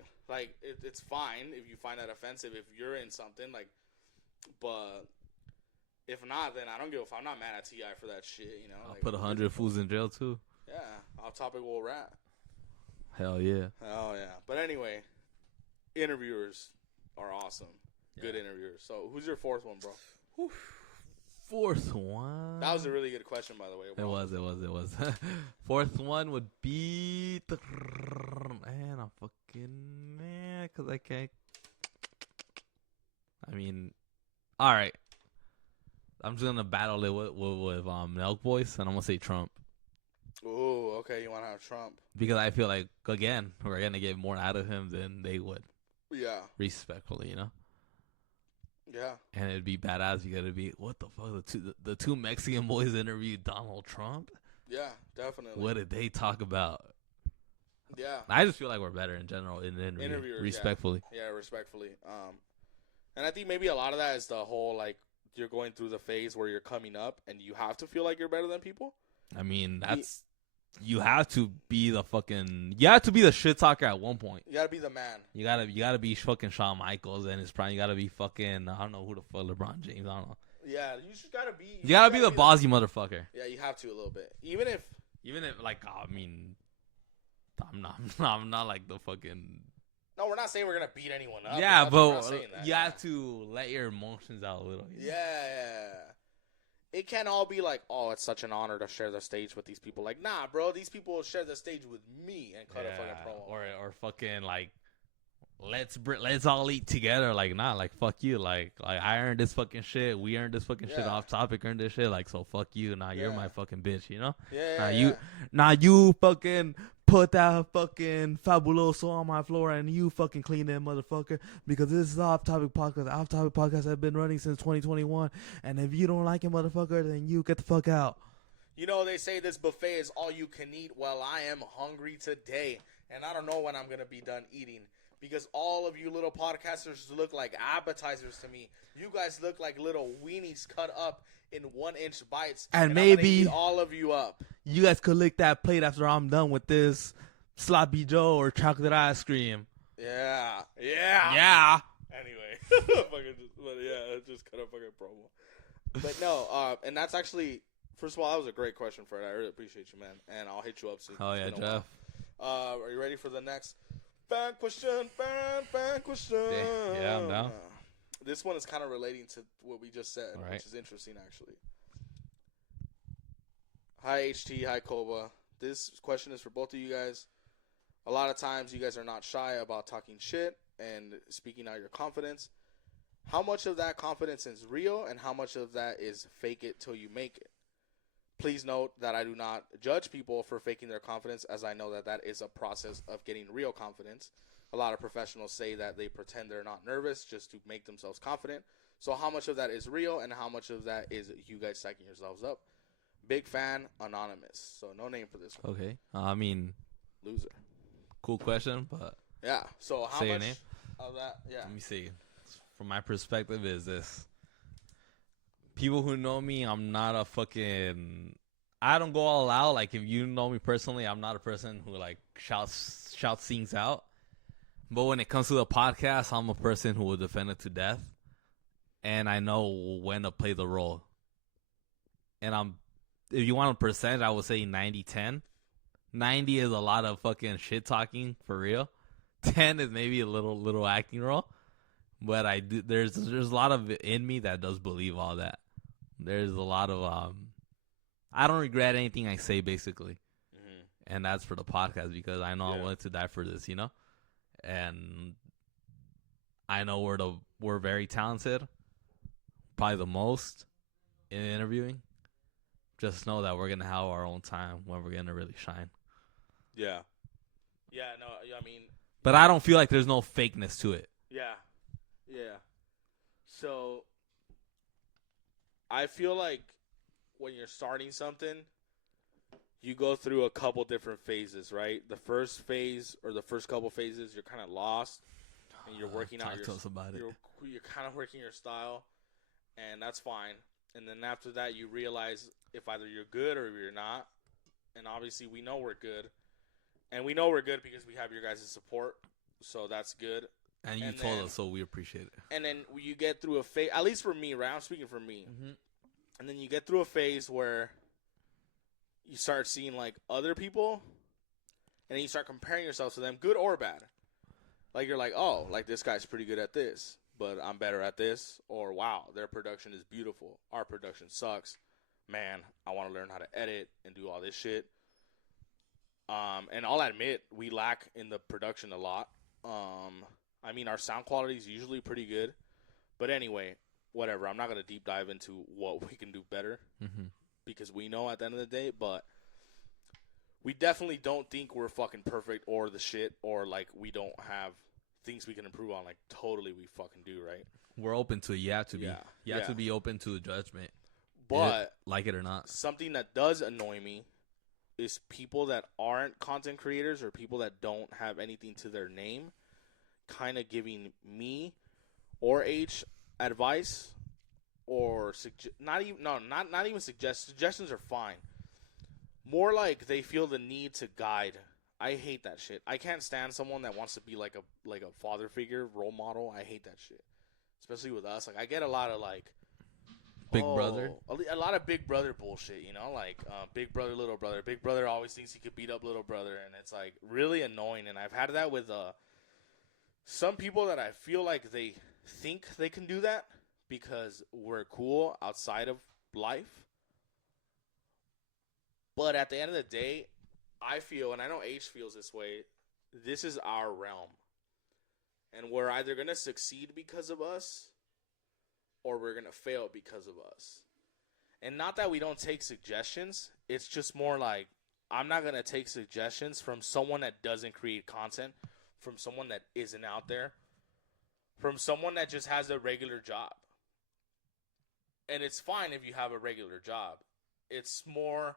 it's fine if you find that offensive if you're in something. Like, but if not, then I don't give a fuck. I'm not mad at T.I. for that shit, you know. I'll like, put 100 fools in jail, too. Yeah, off topic, we'll rat. Hell yeah. Oh, yeah. But anyway, interviewers are awesome. Yeah. Good interviewers. So, who's your fourth one, bro? Whew. Fourth one. That was a really good question, by the way. Bro. It was. Fourth one would be... Man, I'm fucking... Man, because I can't... I mean... All right. I'm just going to battle it with Milk Boys, and I'm going to say Trump. Ooh, okay. You want to have Trump. Because I feel like, again, we're going to get more out of him than they would. Yeah. Respectfully, you know? Yeah. And it'd be badass. You got to be, what the fuck? The two Mexican boys interviewed Donald Trump? Yeah, definitely. What did they talk about? Yeah. I just feel like we're better in general in interviewers. Respectfully. Yeah, respectfully. And I think maybe a lot of that is the whole, like, you're going through the phase where you're coming up and you have to feel like you're better than people. I mean, that's... You have to be the fucking... You have to be the shit talker at one point. You gotta be the man. You gotta be fucking Shawn Michaels and his prime. You gotta be fucking... I don't know who the fuck, LeBron James. I don't know. Yeah, you just gotta be... You gotta be the ballsy motherfucker. Yeah, you have to a little bit. Even if, like, I mean... I'm not like the fucking... No, we're not saying we're gonna beat anyone up. Yeah, but you have to let your emotions out a little. Yeah. It can't all be like, oh, it's such an honor to share the stage with these people. Like, nah, bro, these people share the stage with me and cut a fucking promo. Or fucking like, let's all eat together. Like, nah, like fuck you. Like I earned this fucking shit. We earned this fucking shit. Off topic earned this shit. Like, so fuck you. Nah, you're my fucking bitch. You know? You fucking put that fucking fabuloso on my floor and you fucking clean that motherfucker because this is Off Topic Podcast. Off Topic Podcast has been running since 2021. And if you don't like it, motherfucker, then you get the fuck out. You know, they say this buffet is all you can eat. Well, I am hungry today. And I don't know when I'm going to be done eating. Because all of you little podcasters look like appetizers to me. You guys look like little weenies cut up in 1-inch bites. And maybe I'm gonna eat all of you up. You guys could lick that plate after I'm done with this sloppy Joe or chocolate ice cream. Yeah. Anyway, just cut a fucking promo. But no, and that's actually, first of all, that was a great question, Fred. I really appreciate you, man. And I'll hit you up soon. Oh yeah, Jeff. Are you ready for the next fan question? Yeah, I'm down. This one is kind of relating to what we just said, right, which is interesting, actually. Hi, HT. Hi, Koba. This question is for both of you guys. A lot of times, you guys are not shy about talking shit and speaking out your confidence. How much of that confidence is real, and how much of that is fake it till you make it? Please note that I do not judge people for faking their confidence, as I know that that is a process of getting real confidence. A lot of professionals say that they pretend they're not nervous just to make themselves confident. So how much of that is real and how much of that is you guys psyching yourselves up? Big fan, anonymous. So no name for this one. Okay. I mean, loser. Cool question, but yeah. So how say much your name? Of that? Yeah. Let me see. From my perspective, is this people who know me? I'm not a fucking. I don't go all out. Like if you know me personally, I'm not a person who like shouts things out. But when it comes to the podcast, I'm a person who will defend it to death, and I know when to play the role. And if you want a percentage, I would say 90-10. 90 is a lot of fucking shit talking for real. 10 is maybe a little acting role. But I do there's a lot of in me that does believe all that. There's a lot of I don't regret anything I say basically. Mm-hmm. And that's for the podcast because I know I wanted to die for this, you know? And I know we're very talented. Probably the most in interviewing. Just know that we're going to have our own time when we're going to really shine. Yeah. Yeah, no, I mean. But I don't feel like there's no fakeness to it. Yeah. Yeah. So, I feel like when you're starting something, you go through a couple different phases, right? The first phase or the first couple phases, you're kind of lost. And you're working out your. Talk to us about it. You're kind of working your style. And that's fine. And then after that, you realize if either you're good or you're not. And obviously, we know we're good. And we know we're good because we have your guys' support. So that's good. And you told us, so we appreciate it. And then you get through a phase, at least for me, right? I'm speaking for me. Mm-hmm. And then you get through a phase where you start seeing, like, other people. And then you start comparing yourself to them, good or bad. Like, you're like, oh, like, this guy's pretty good at this. But I'm better at this, or wow, their production is beautiful. Our production sucks. Man, I want to learn how to edit and do all this shit. And I'll admit, we lack in the production a lot. I mean, our sound quality is usually pretty good. But anyway, whatever. I'm not going to deep dive into what we can do better. Mm-hmm. Because we know at the end of the day, but we definitely don't think we're fucking perfect or the shit, or like we don't have things we can improve on. Like, totally we fucking do, right? We're open to it. You have to be. Yeah. You have to be open to judgment. But like it or not. Something that does annoy me is people that aren't content creators or people that don't have anything to their name kind of giving me or H advice or not even suggestions are fine. More like they feel the need to guide. I hate that shit. I can't stand someone that wants to be like a father figure, role model. I hate that shit. Especially with us. Like, I get a lot of like Big brother? A lot of big brother bullshit, you know? Like, big brother, little brother. Big brother always thinks he could beat up little brother, and it's, like, really annoying. And I've had that with some people that I feel like they think they can do that because we're cool outside of life. But at the end of the day, I feel, and I know H feels this way, this is our realm. And we're either going to succeed because of us, or we're going to fail because of us. And not that we don't take suggestions. It's just more like, I'm not going to take suggestions from someone that doesn't create content, from someone that isn't out there, from someone that just has a regular job. And it's fine if you have a regular job. It's more,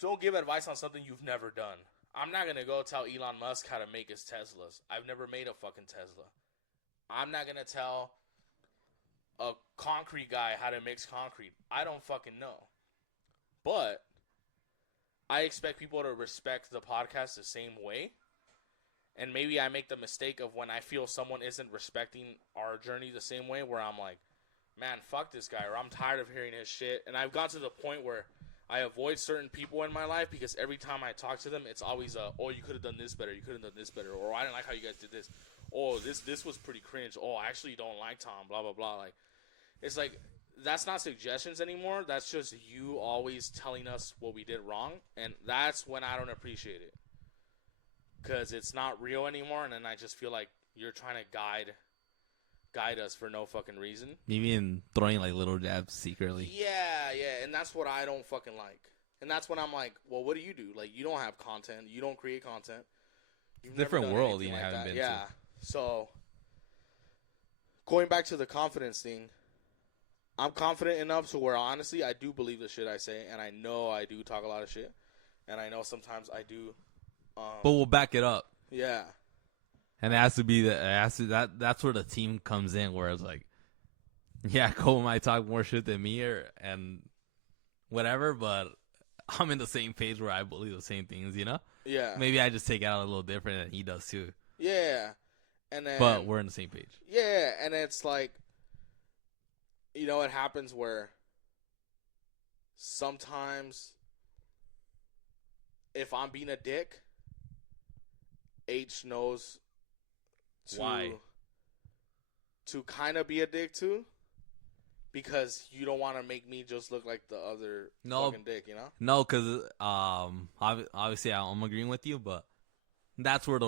don't give advice on something you've never done. I'm not going to go tell Elon Musk how to make his Teslas. I've never made a fucking Tesla. I'm not going to tell a concrete guy how to mix concrete. I don't fucking know. But I expect people to respect the podcast the same way. And maybe I make the mistake of when I feel someone isn't respecting our journey the same way, where I'm like, man, fuck this guy, or I'm tired of hearing his shit. And I've got to the point where I avoid certain people in my life because every time I talk to them, it's always oh, you could have done this better, you could have done this better, or I didn't like how you guys did this. Oh, this was pretty cringe. Oh, I actually don't like Tom, blah, blah, blah. Like, it's like, that's not suggestions anymore. That's just you always telling us what we did wrong, and that's when I don't appreciate it. Because it's not real anymore, and then I just feel like you're trying to guide us for no fucking reason. Maybe in throwing, like, little jabs secretly. Yeah, and that's what I don't fucking like. And that's when I'm like, well, what do you do? Like, you don't have content. You don't create content. You've different world you haven't been to. Yeah, so going back to the confidence thing, I'm confident enough to where honestly I do believe the shit I say, and I know I do talk a lot of shit, and I know sometimes I do. But we'll back it up. Yeah. And it has to be that's where the team comes in, where it's like, yeah, Cole might talk more shit than me and whatever, but I'm in the same page where I believe the same things, you know? Yeah. Maybe I just take it out a little different than he does too. Yeah. And then, but we're on the same page. Yeah, and it's like, you know, it happens where sometimes if I'm being a dick, H knows why to kind of be a dick too, because you don't want to make me just look like the other fucking dick, you know? No, because obviously I'm agreeing with you, but that's where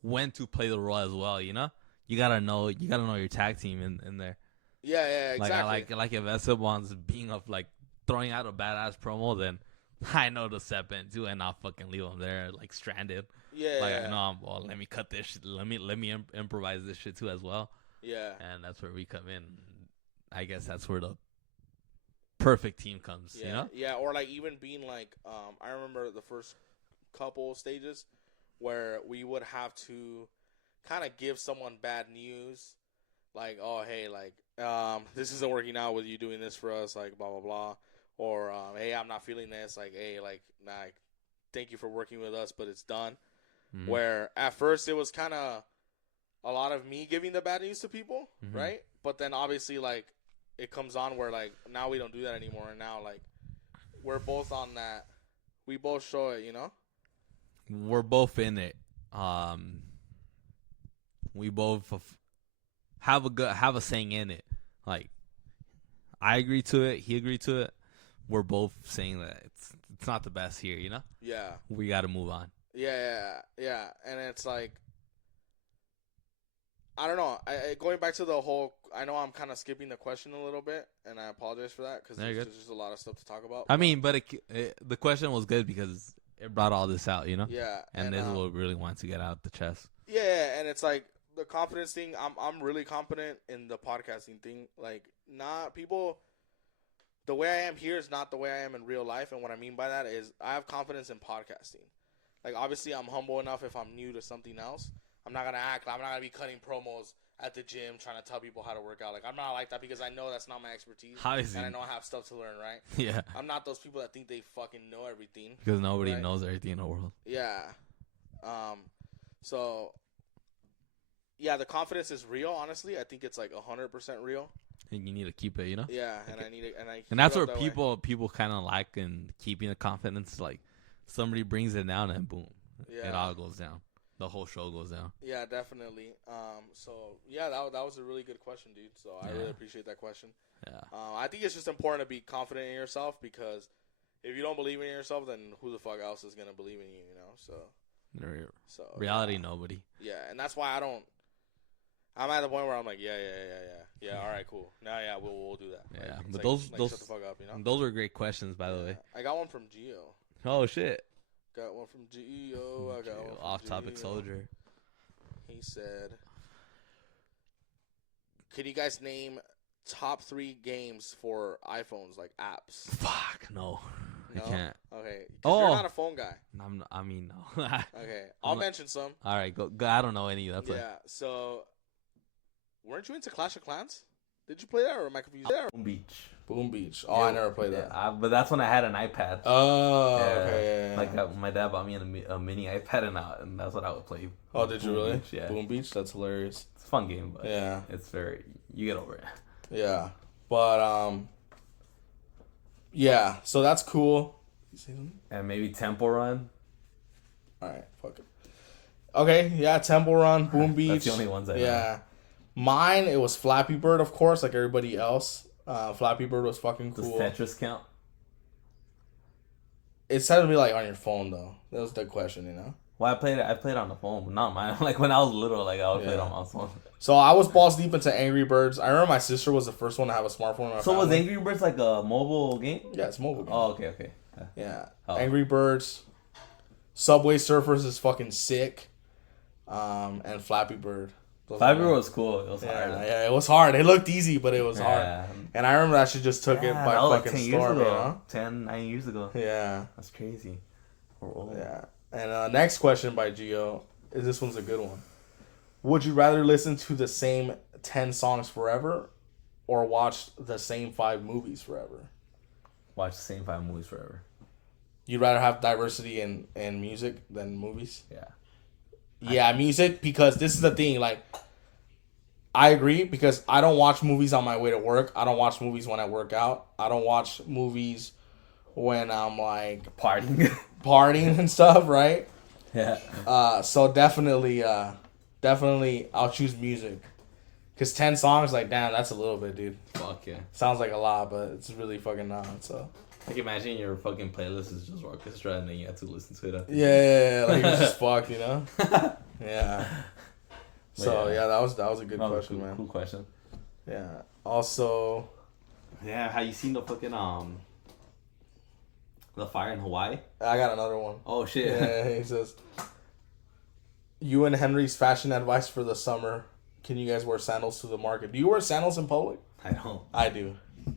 when to play the role as well, you know? You gotta know your tag team in there. Yeah, exactly. Like if Esteban's being up, like throwing out a badass promo, then I know to step in too and not fucking leave him there like stranded. Yeah. Like I know, well, let me cut this shit. Let me improvise this shit too as well. Yeah. And that's where we come in. I guess that's where the perfect team comes. Yeah. You know? Yeah, or like even being like, I remember the first couple stages where we would have to kind of give someone bad news, like, oh hey, like this isn't working out with you doing this for us, like blah blah blah, or hey, I'm not feeling this, like hey, like thank you for working with us, but it's done. Mm-hmm. Where at first it was kind of a lot of me giving the bad news to people, mm-hmm. right? But then obviously like it comes on where like now we don't do that anymore, and now like we're both on that. We both show it, you know. We're both in it. We both have a saying in it. Like I agree to it, he agreed to it. We're both saying that it's not the best here, you know. Yeah. We got to move on. Yeah, and it's like, I don't know. Going back to the whole, I know I'm kind of skipping the question a little bit, and I apologize for that because there's just a lot of stuff to talk about. I mean, but the question was good because it brought all this out, you know. Yeah, and this is what we really want to get out the chest. Yeah, and it's like the confidence thing. I'm really confident in the podcasting thing. Like, not people. The way I am here is not the way I am in real life, and what I mean by that is I have confidence in podcasting. Like, obviously, I'm humble enough if I'm new to something else. I'm not going to act. I'm not going to be cutting promos at the gym trying to tell people how to work out. Like, I'm not like that because I know that's not my expertise. And I know I have stuff to learn, right? Yeah. I'm not those people that think they fucking know everything. Because nobody knows everything in the world. Yeah. So, yeah, the confidence is real, honestly. I think it's, like, 100% real. And you need to keep it, you know? Yeah, and I need it. And that's where people kind of lack in keeping the confidence, like, somebody brings it down and boom, it all goes down. The whole show goes down. Yeah, definitely. So yeah, that was a really good question, dude. So I really appreciate that question. Yeah. I think it's just important to be confident in yourself because if you don't believe in yourself, then who the fuck else is gonna believe in you? You know. So reality, nobody. Yeah, and that's why I'm at the point where I'm like, yeah. All right, cool. Now, we'll do that. Yeah, like, but those shut the fuck up, you know? Those are great questions, by the way. I got one from Gio. Oh shit. Got one from Gio. I got one from Off-topic Gio. soldier. He said, "Can you guys name top 3 games for iPhones, like apps?" Fuck no. I can't. Okay. You're not a phone guy. No. Okay, I'll mention some. All right, go. I don't know any. That's So, weren't you into Clash of Clans? Did you play that, or am I confused? Boom Beach. Oh, I never played that. But that's when I had an iPad. Oh, okay. Like my dad bought me a mini iPad, and that's what I would play. Oh, did you really? Beach, yeah. Boom Beach. That's hilarious. It's a fun game, but it's you get over it. Yeah, but yeah. So that's cool. And maybe Temple Run. All right, fuck it. Okay, yeah, Temple Run, Boom Beach. That's the only ones I know. Yeah. Mine, it was Flappy Bird, of course, like everybody else. Flappy Bird was fucking cool. Does Tetris count? It said to be like on your phone though. That was the question, you know. Well, I played on the phone, but not mine. Like when I was little, like I would play it on my phone. So I was balls deep into Angry Birds. I remember my sister was the first one to have a smartphone. So was Angry Birds like a mobile game? Yeah, it's a mobile game. Oh, okay. Yeah. Angry Birds, Subway Surfers is fucking sick, and Flappy Bird. 5-year was cool. It was hard. hard. Yeah, it was hard. It looked easy, but it was hard. And I remember that shit just took it by fucking 10 storm. Years ago. 9 years ago. Yeah. That's crazy. We're old. Yeah. And next question by Gio is this one's a good one. Would you rather listen to the same 10 songs forever or watch the same 5 movies forever? Watch the same 5 movies forever. You'd rather have diversity in music than movies? Yeah. Yeah, music, because this is the thing, like, I agree, because I don't watch movies on my way to work. I don't watch movies when I work out. I don't watch movies when I'm, like, partying and stuff, right? Yeah. So definitely, I'll choose music. Because 10 songs, like, damn, that's a little bit, dude. Fuck yeah. Sounds like a lot, but it's really fucking not, so. Like, imagine your fucking playlist is just orchestra and then you have to listen to it. Yeah. Like, it's just fucked, you know? Yeah. So, yeah, that was a good question, man. Cool question. Yeah. Also. Yeah, have you seen the fucking, the fire in Hawaii? I got another one. Oh, shit. Yeah, he says, you and Henry's fashion advice for the summer. Can you guys wear sandals to the market? Do you wear sandals in public? I don't. I do.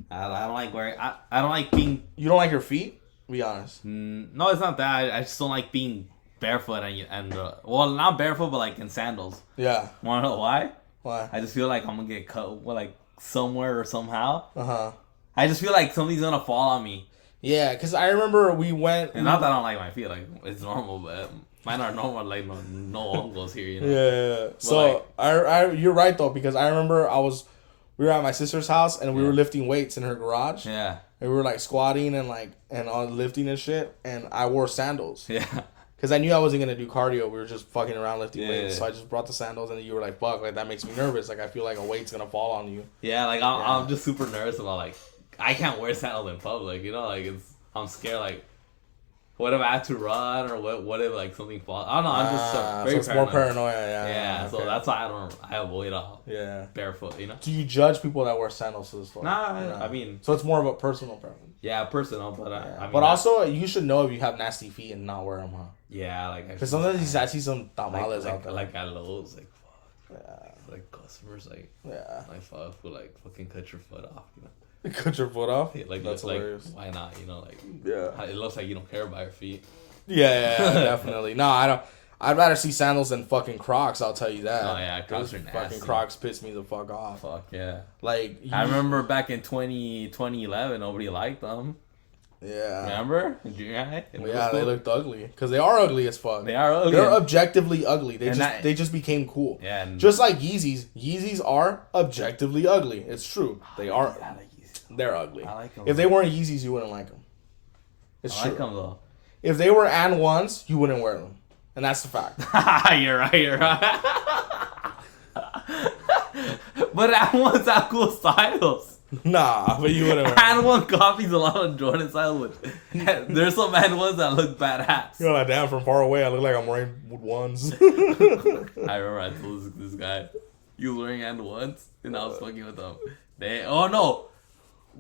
I don't like wearing. I don't like being. You don't like your feet? Be honest. No, it's not that. I just don't like being barefoot and well, not barefoot, but like in sandals. Yeah. Wanna know why? Why? I just feel like I'm gonna get cut, like somewhere or somehow. Uh-huh. I just feel like something's gonna fall on me. Yeah, because I remember we went. And not that I don't like my feet, like it's normal, but mine are normal. Like no uncles here, you know. Yeah. So like, you're right though, because I remember we were at my sister's house and we were lifting weights in her garage. Yeah. And we were like squatting and all lifting and shit, and I wore sandals. Yeah. Because I knew I wasn't gonna do cardio. We were just fucking around lifting weights. So I just brought the sandals, and you were like, "Fuck!" Like that makes me nervous. Like I feel like a weight's gonna fall on you. Yeah. Like I'm just super nervous about like I can't wear sandals in public. You know, like I'm scared. Like what if I have to run, or what if like something falls? I don't know. I'm just very it's paranoid. more paranoia. Yeah. So that's why I avoid all. Yeah. Barefoot. You know. Do you judge people that wear sandals to the store? Nah. I mean. So it's more of a personal preference. Yeah, personal, but I mean, but also you should know if you have nasty feet and not wear them, huh? Yeah, like because sometimes I see some tamales out there. Like at Lowe's, like fuck. Yeah. Like customers, like like fuck, will like fucking cut your foot off, you know. Cut your foot off? Yeah, like that's hilarious. Why not? You know, like it looks like you don't care about your feet. Yeah, definitely. No, I don't. I'd rather see sandals than fucking Crocs. I'll tell you that. Oh yeah, Crocs are nasty. Fucking Crocs piss me the fuck off. Fuck yeah. Like I remember back in 2011, nobody liked them. Yeah. Remember? Junior high? Yeah, they looked ugly because they are ugly as fuck. They are ugly. They're objectively ugly. They just became cool. Yeah. Just like Yeezys. Yeezys are objectively ugly. It's true. They are. I like Yeezys. They're ugly. I like them. If they weren't Yeezys, you wouldn't like them. It's true. I like them though. If they were and ones, you wouldn't wear them. And that's the fact. You're right. But and ones have cool styles. Nah, but you wouldn't wear and one copies a lot of Jordan style. There's some and ones that look badass. You're like, damn, from far away, I look like I'm wearing ones. I remember I told this guy, he was wearing and ones, and I was fucking with him. Oh no,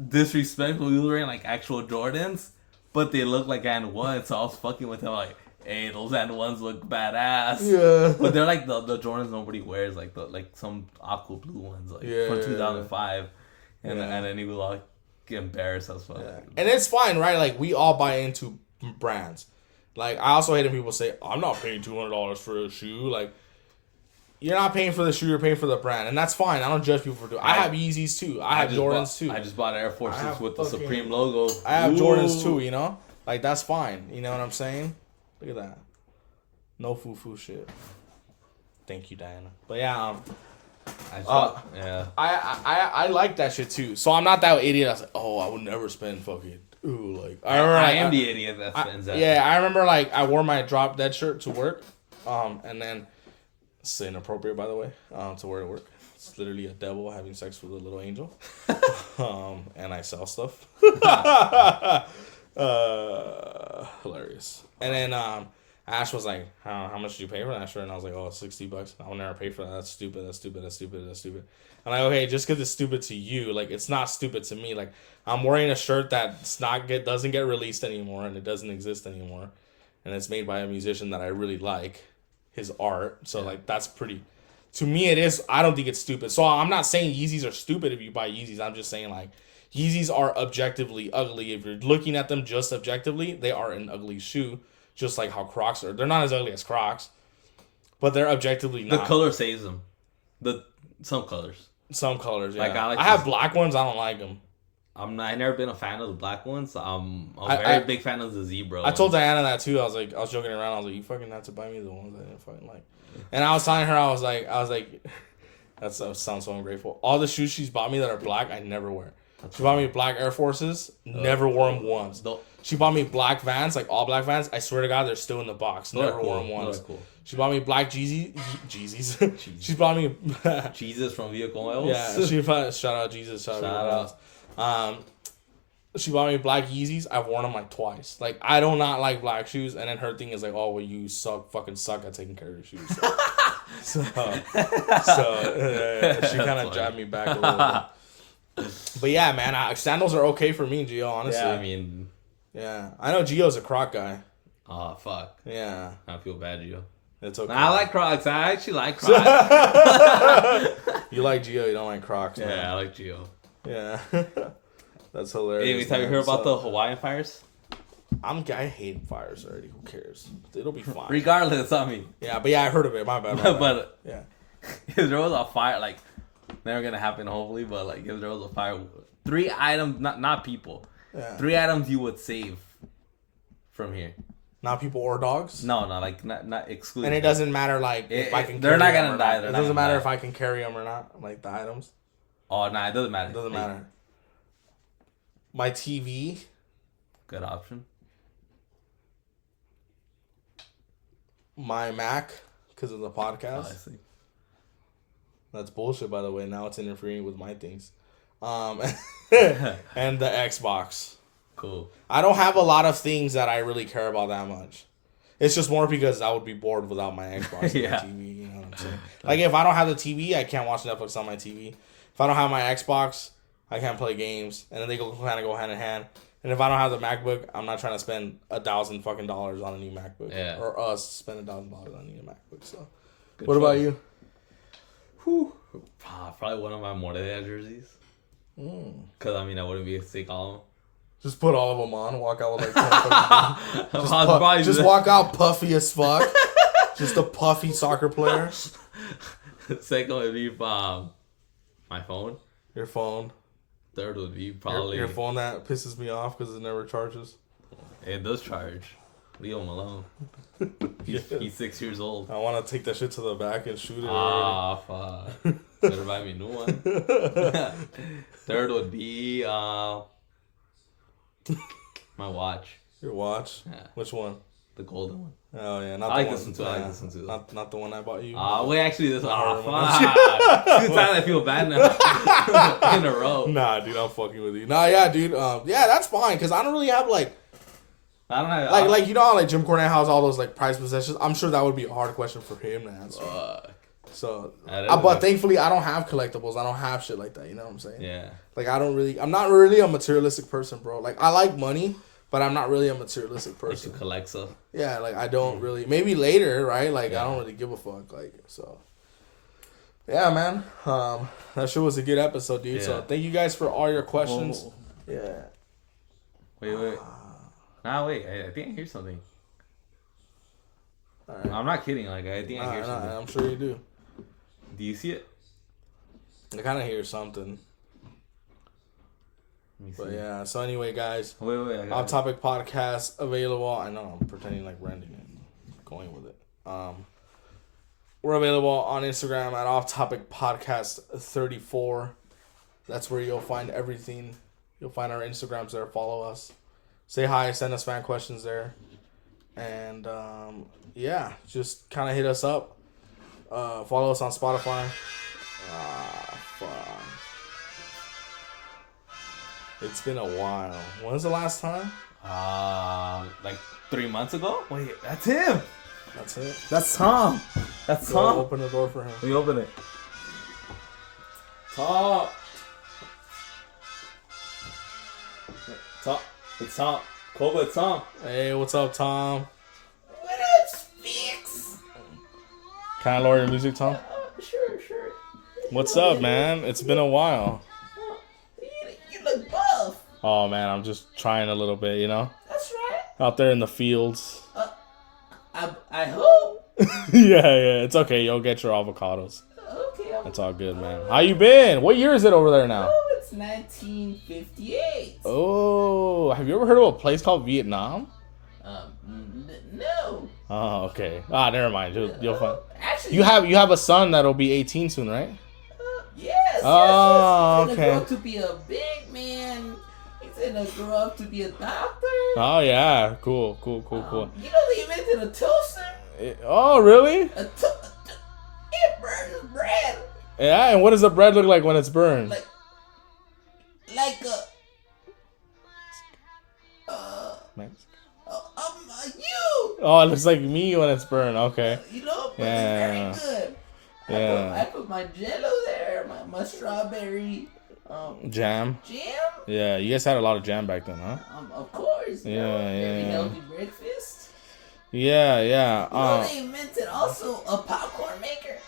disrespectful. He was wearing like actual Jordans, but they look like and ones, so I was fucking with him like, hey, those and ones look badass. Yeah. But they're like the Jordans nobody wears, like some aqua blue ones, like from 2005. And then he was like embarrassed as fuck. Yeah. And it's fine, right? Like we all buy into brands. Like I also hate when people say, "I'm not paying $200 for a shoe." Like you're not paying for the shoe, you're paying for the brand, and that's fine. I don't judge people for doing. I have Yeezys too. I have Jordans too. I just bought Air Forces with the Supreme logo. I have Jordans too. You know, like that's fine. You know what I'm saying? Look at that. No foo shit. Thank you, Diana. But yeah. I like that shit too. So I'm not that idiot. I was like, oh, I would never spend fucking. Ooh, like I am the idiot that spends that. Yeah, I remember like I wore my drop dead shirt to work, and then it's inappropriate by the way, to wear to work. It's literally a devil having sex with a little angel, and I sell stuff. Hilarious. And then Ash was like, how much did you pay for that shirt? And I was like, oh, $60. I'll never pay for that. That's stupid. I'm like, okay, just because it's stupid to you, like, it's not stupid to me. Like, I'm wearing a shirt doesn't get released anymore, and it doesn't exist anymore. And it's made by a musician that I really like, his art. So, like, that's to me it is. I don't think it's stupid. So I'm not saying Yeezys are stupid if you buy Yeezys. I'm just saying like Yeezys are objectively ugly. If you're looking at them just objectively, they are an ugly shoe. Just like how Crocs are. They're not as ugly as Crocs, but they're objectively not. The color saves them. Some colors. Some colors, yeah. Like I have black ones. I don't like them. I've never been a fan of the black ones. I'm a very big fan of the zebra. I told Diana that too. I was joking around. I was like, you fucking have to buy me the ones I didn't fucking like. And I was telling her, I was like, that sounds so ungrateful. All the shoes she's bought me that are black, I never wear. She bought me black Air Forces. Never wore them once. She bought me black Vans, like all black Vans. I swear to God, they're still in the box. Never wore them once. Cool. She bought me black Jeezys. She bought me Jesus from Vive, huevos. Yeah, shout out Jesus. Shout out. She bought me black Yeezys. I've worn them like twice. Like I do not like black shoes, and then her thing is like, oh well, you fucking suck at taking care of your shoes. So she kind of jabbed me back a little bit. But yeah, man, sandals are okay for me, Gio. Honestly, yeah, I mean, yeah, I know Gio's a Croc guy. Oh fuck. Yeah, I feel bad, Gio. It's okay. I like Crocs. I actually like Crocs. You like Gio, you don't like Crocs. Yeah, man. I like Gio. Yeah, that's hilarious. Anyways, have you heard about the Hawaiian fires? I hate fires already. Who cares? It'll be fine. Regardless, I mean. Yeah, but yeah, I heard of it. My bad. But yeah, if there was a fire, like never gonna happen, hopefully. But like, if there was a fire, 3 items, not people. Yeah. 3 items you would save from here. Not people or dogs? No, like not excluding. And it doesn't matter like if I can. They're not carry gonna die. It doesn't matter if I can carry them or not. Like the items. Oh nah, it doesn't matter. It doesn't matter. My TV. Good option. My Mac, because of the podcast. Oh, I see. That's bullshit, by the way. Now it's interfering with my things. And the Xbox. Cool. I don't have a lot of things that I really care about that much. It's just more because I would be bored without my Xbox and my TV. You know what I'm saying? Like, if I don't have the TV, I can't watch Netflix on my TV. If I don't have my Xbox, I can't play games. And then they kind of go hand in hand. And if I don't have the MacBook, I'm not trying to spend $1,000 fucking dollars on a new MacBook. Yeah. Or us spend $1,000 on a new MacBook. So, Good what choice. about you? Whew. Probably one of my Morelia jerseys. Because, I mean, I wouldn't be able to take all of them. Just put all of them on, walk out with like 10 just walk out puffy as fuck. Just a puffy soccer player. Second would be my phone. Your phone. Third would be probably your phone that pisses me off because it never charges. It does charge. Leave him alone. He's 6 years old. I want to take that shit to the back and shoot it. Ah, fuck. Better buy me a new one. Third would be my watch. Your watch? Yeah. Which one? The golden one. Oh yeah, I like this one too. I like this one too. Not the one I bought you. Wait, actually, this one. Fuck. 2 times I feel bad now. In a row. Nah, dude, I'm fucking with you. Nah, yeah, dude. Yeah, that's fine because I don't really have like. I don't have like you know how like Jim Cornette has all those like prized possessions. I'm sure that would be a hard question for him to answer. So, but thankfully I don't have collectibles. I don't have shit like that. You know what I'm saying? Yeah. Like I'm not really a materialistic person, bro. Like I like money, but I'm not really a materialistic person. Like to collect stuff. Yeah, like I don't really. Maybe later, right? Like I don't really give a fuck. Like so. Yeah, man. That shit was a good episode, dude. Yeah. So thank you guys for all your questions. Yeah. Wait. Nah, wait. I think I hear something. Right. I'm not kidding. Like I think I hear something. I'm sure you do. Do you see it? I kind of hear something. But yeah, so anyway, guys. Wait. Off Topic Podcast available. I know I'm pretending like renting it, going with it. We're available on Instagram at Off Topic Podcast 34. That's where you'll find everything. You'll find our Instagrams there. Follow us. Say hi. Send us fan questions there. And yeah, just kind of hit us up. Follow us on Spotify. Fuck. It's been a while. When's the last time? Like 3 months ago? Wait, that's him. That's it. That's Tom. That's Tom. Open the door for him. Let me open it. Tom. It's Tom. Koba, it's Tom. Hey, what's up, Tom? What up, Spix? Can I lower your music, Tom? Sure. What's up, man? It's been a while. You look buff. Oh, man, I'm just trying a little bit, you know? That's right. Out there in the fields. I hope. Yeah, it's okay. You'll get your avocados. Okay. That's all good, man. How you been? What year is it over there now? Oh, it's 1958. Oh, have you ever heard of a place called Vietnam? No. Oh, okay. Never mind. You'll find. Actually, You have a son that'll be 18 soon, right? Yes. Oh, He's okay. gonna grow up to be a big man. He's gonna grow up to be a doctor. Oh, yeah. Cool. You know they invented a toaster? Oh, really? It burns bread. Yeah, and what does the bread look like when it's burned? Like you. Oh, it looks like me when it's burned. Okay. You know, but Yeah. it's very good. Yeah. I put my jello there, my strawberry Jam. jam. Yeah, you guys had a lot of jam back then, huh? Of course. You know, very Yeah. healthy breakfast. Yeah. You know, they invented also a popcorn maker.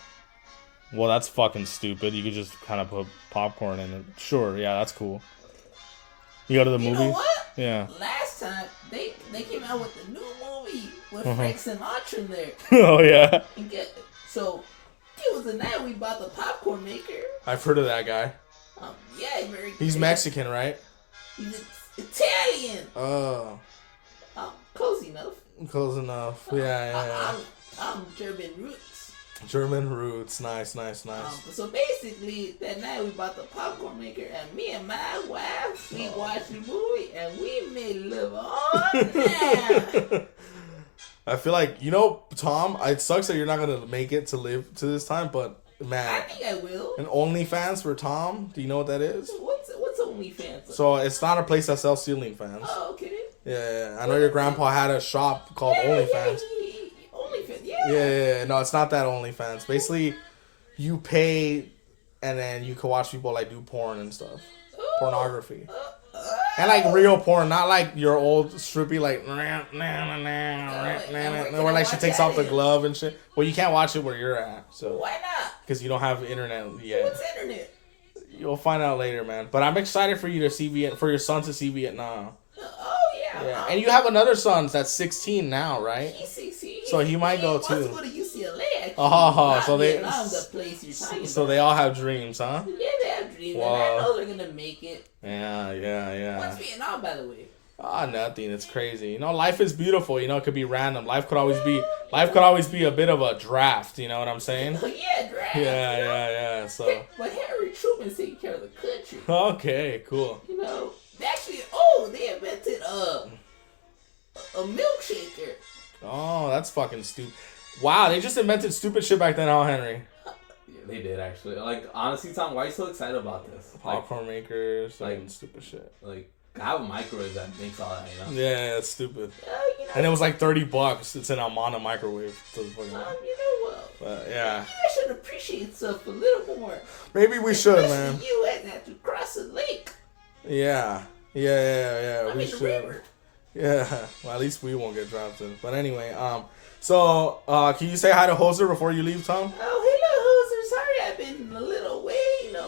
Well, that's fucking stupid. You could just kind of put popcorn in it. Sure, yeah, that's cool. You go to the You movie? know what? Yeah. Last time they came out with a new movie with Frank Sinatra in there. Oh, yeah. So it was the night we bought the popcorn maker. I've heard of that guy. Yeah, He's Mexican, right? He's Italian. Oh. Close enough. Close enough. Yeah. I'm German roots. German roots. Nice. So basically, that night we bought the popcorn maker, and me and my wife, we watched the movie, and we made love all night. I feel like, Tom, it sucks that you're not going to make it to live to this time, but, man. I think I will. An OnlyFans for Tom? Do you know what that is? What's OnlyFans? So, it's not a place that sells ceiling fans. Oh, okay. Yeah. I know your grandpa had a shop called OnlyFans. OnlyFans, Yeah. No, it's not that OnlyFans. Basically, you pay, and then you can watch people, like, do porn and stuff. Pornography. And, like, real porn, not like your old strippy, like, where, like, she takes off the glove and shit. Well, you can't watch it where you're at, so. Why not? Because you don't have internet yet. What's internet? You'll find out later, man. But I'm excited for you to see for your son to see Vietnam. Oh, yeah. Yeah. And you have another son that's 16 now, right? He's 16. So he might go, too. He wants to go to UCLA, actually. Oh, so they... Vietnam, the place you're talking So about. they all have dreams, huh? Yeah, they have dreams. Wow. And I know they're going to make it. Yeah. What's Vietnam, by the way? Nothing. It's crazy. Life is beautiful. It could be random. Life could always be a bit of a draft. You know what I'm saying? Oh, yeah, draft. Yeah. So. But Harry Truman's taking care of the country. Okay, cool. Actually, they invented a milkshaker. Oh, that's fucking stupid. Wow, they just invented stupid shit back then, huh, Henry? Yeah, they did actually. Like, honestly, Tom, why are you so excited about this? Popcorn makers, like stupid shit. Like, I have a microwave that makes all that, Yeah, it's stupid. And it was like $30. It's an Amana microwave. But yeah. You guys should appreciate stuff a little more. Maybe we should, Especially man. You had to cross a lake. Yeah. We should. River. Yeah. Well, at least we won't get drafted. But anyway, so can you say hi to Hoser before you leave, Tom? Oh, hello, Hoser. Sorry, I've been a little away.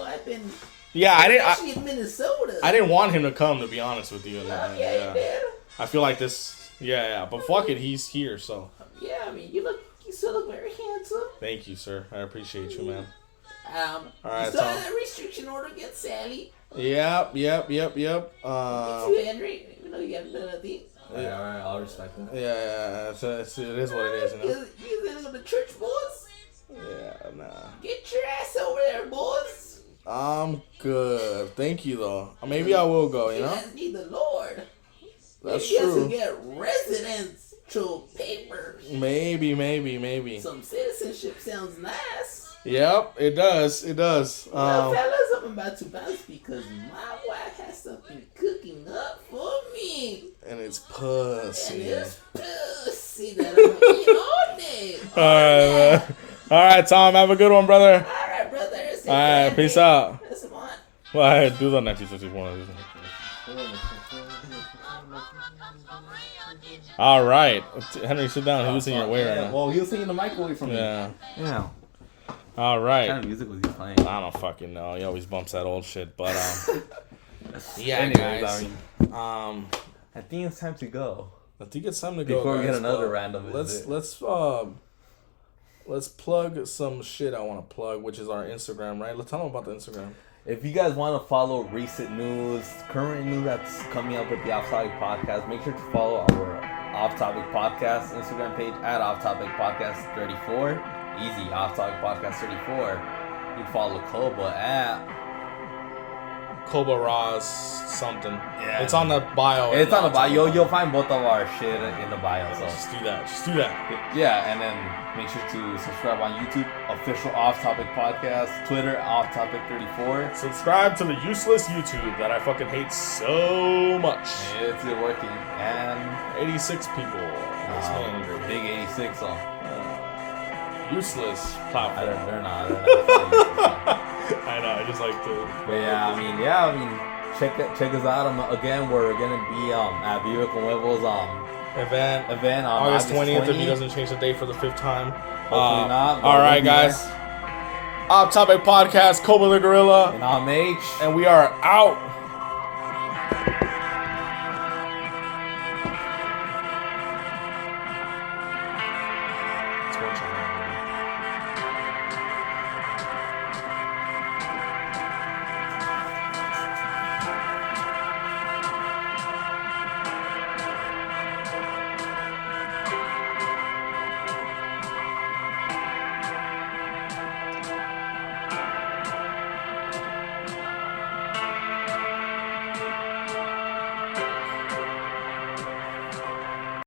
I've been. Yeah, Actually, in Minnesota. I didn't want him to come, to be honest with you. Yeah, you did. I feel like this. Yeah. But fuck it, he's here, so. Yeah, I mean, you still look very handsome. Thank you, sir. I appreciate you, man. All right, you still Tom. have a restriction order against Sally. Yep. Me too, Henry. Even though you haven't done nothing. Alright, I'll respect that. Yeah. It is what it is, You little the church boys. Yeah, nah. Get your ass over there, boys. I'm good. Thank you, though. Maybe I will go, You guys need the Lord. That's Maybe true. You guys will get residential papers. Maybe. Some citizenship sounds nice. Yep, it does. Well, fellas, I'm about to bounce because my wife has something cooking up for me. And it's pussy. And it's pussy that I'm gonna eat all day. All right, Tom. Have a good one, brother. All right, brother. All right, peace out. That's one. Well, do the next 51. All right, Henry, sit down. He was in your way right now. Well, he was taking the microwave from me. Yeah. All right. What kind of music was he playing? I don't fucking know. He always bumps that old shit, but yeah, Anyways, guys. I think it's time to go. I think it's time to go. Before we guys, get another but random visit. let's plug some shit I want to plug, which is our Instagram, right? Let's tell them about the Instagram. If you guys want to follow recent news, current news that's coming up with the Off Topic Podcast, make sure to follow our Off Topic Podcast Instagram page at Off Topic Podcast 34. Easy, Off Topic Podcast 34. You can follow Koba at Koba Ross something. Yeah. It's on the bio. It's on the bio. You'll find both of our shit in the bio. So Just do that. yeah, and then make sure to subscribe on YouTube, official Off Topic Podcast, Twitter, Off Topic 34. Subscribe to the useless YouTube that I fucking hate so much. It's working. And 86 people. That's me angry. big 86 on. Useless I platform. don't, they're not. I know. I just like to. But I mean, check us out. Again, we're gonna be at Vive con huevos Event on August 20th. If he doesn't change the date for the 5th time. Hopefully not. All right, guys. Off Topic Podcast, Koba the Gorilla, And I'm H. and we are out.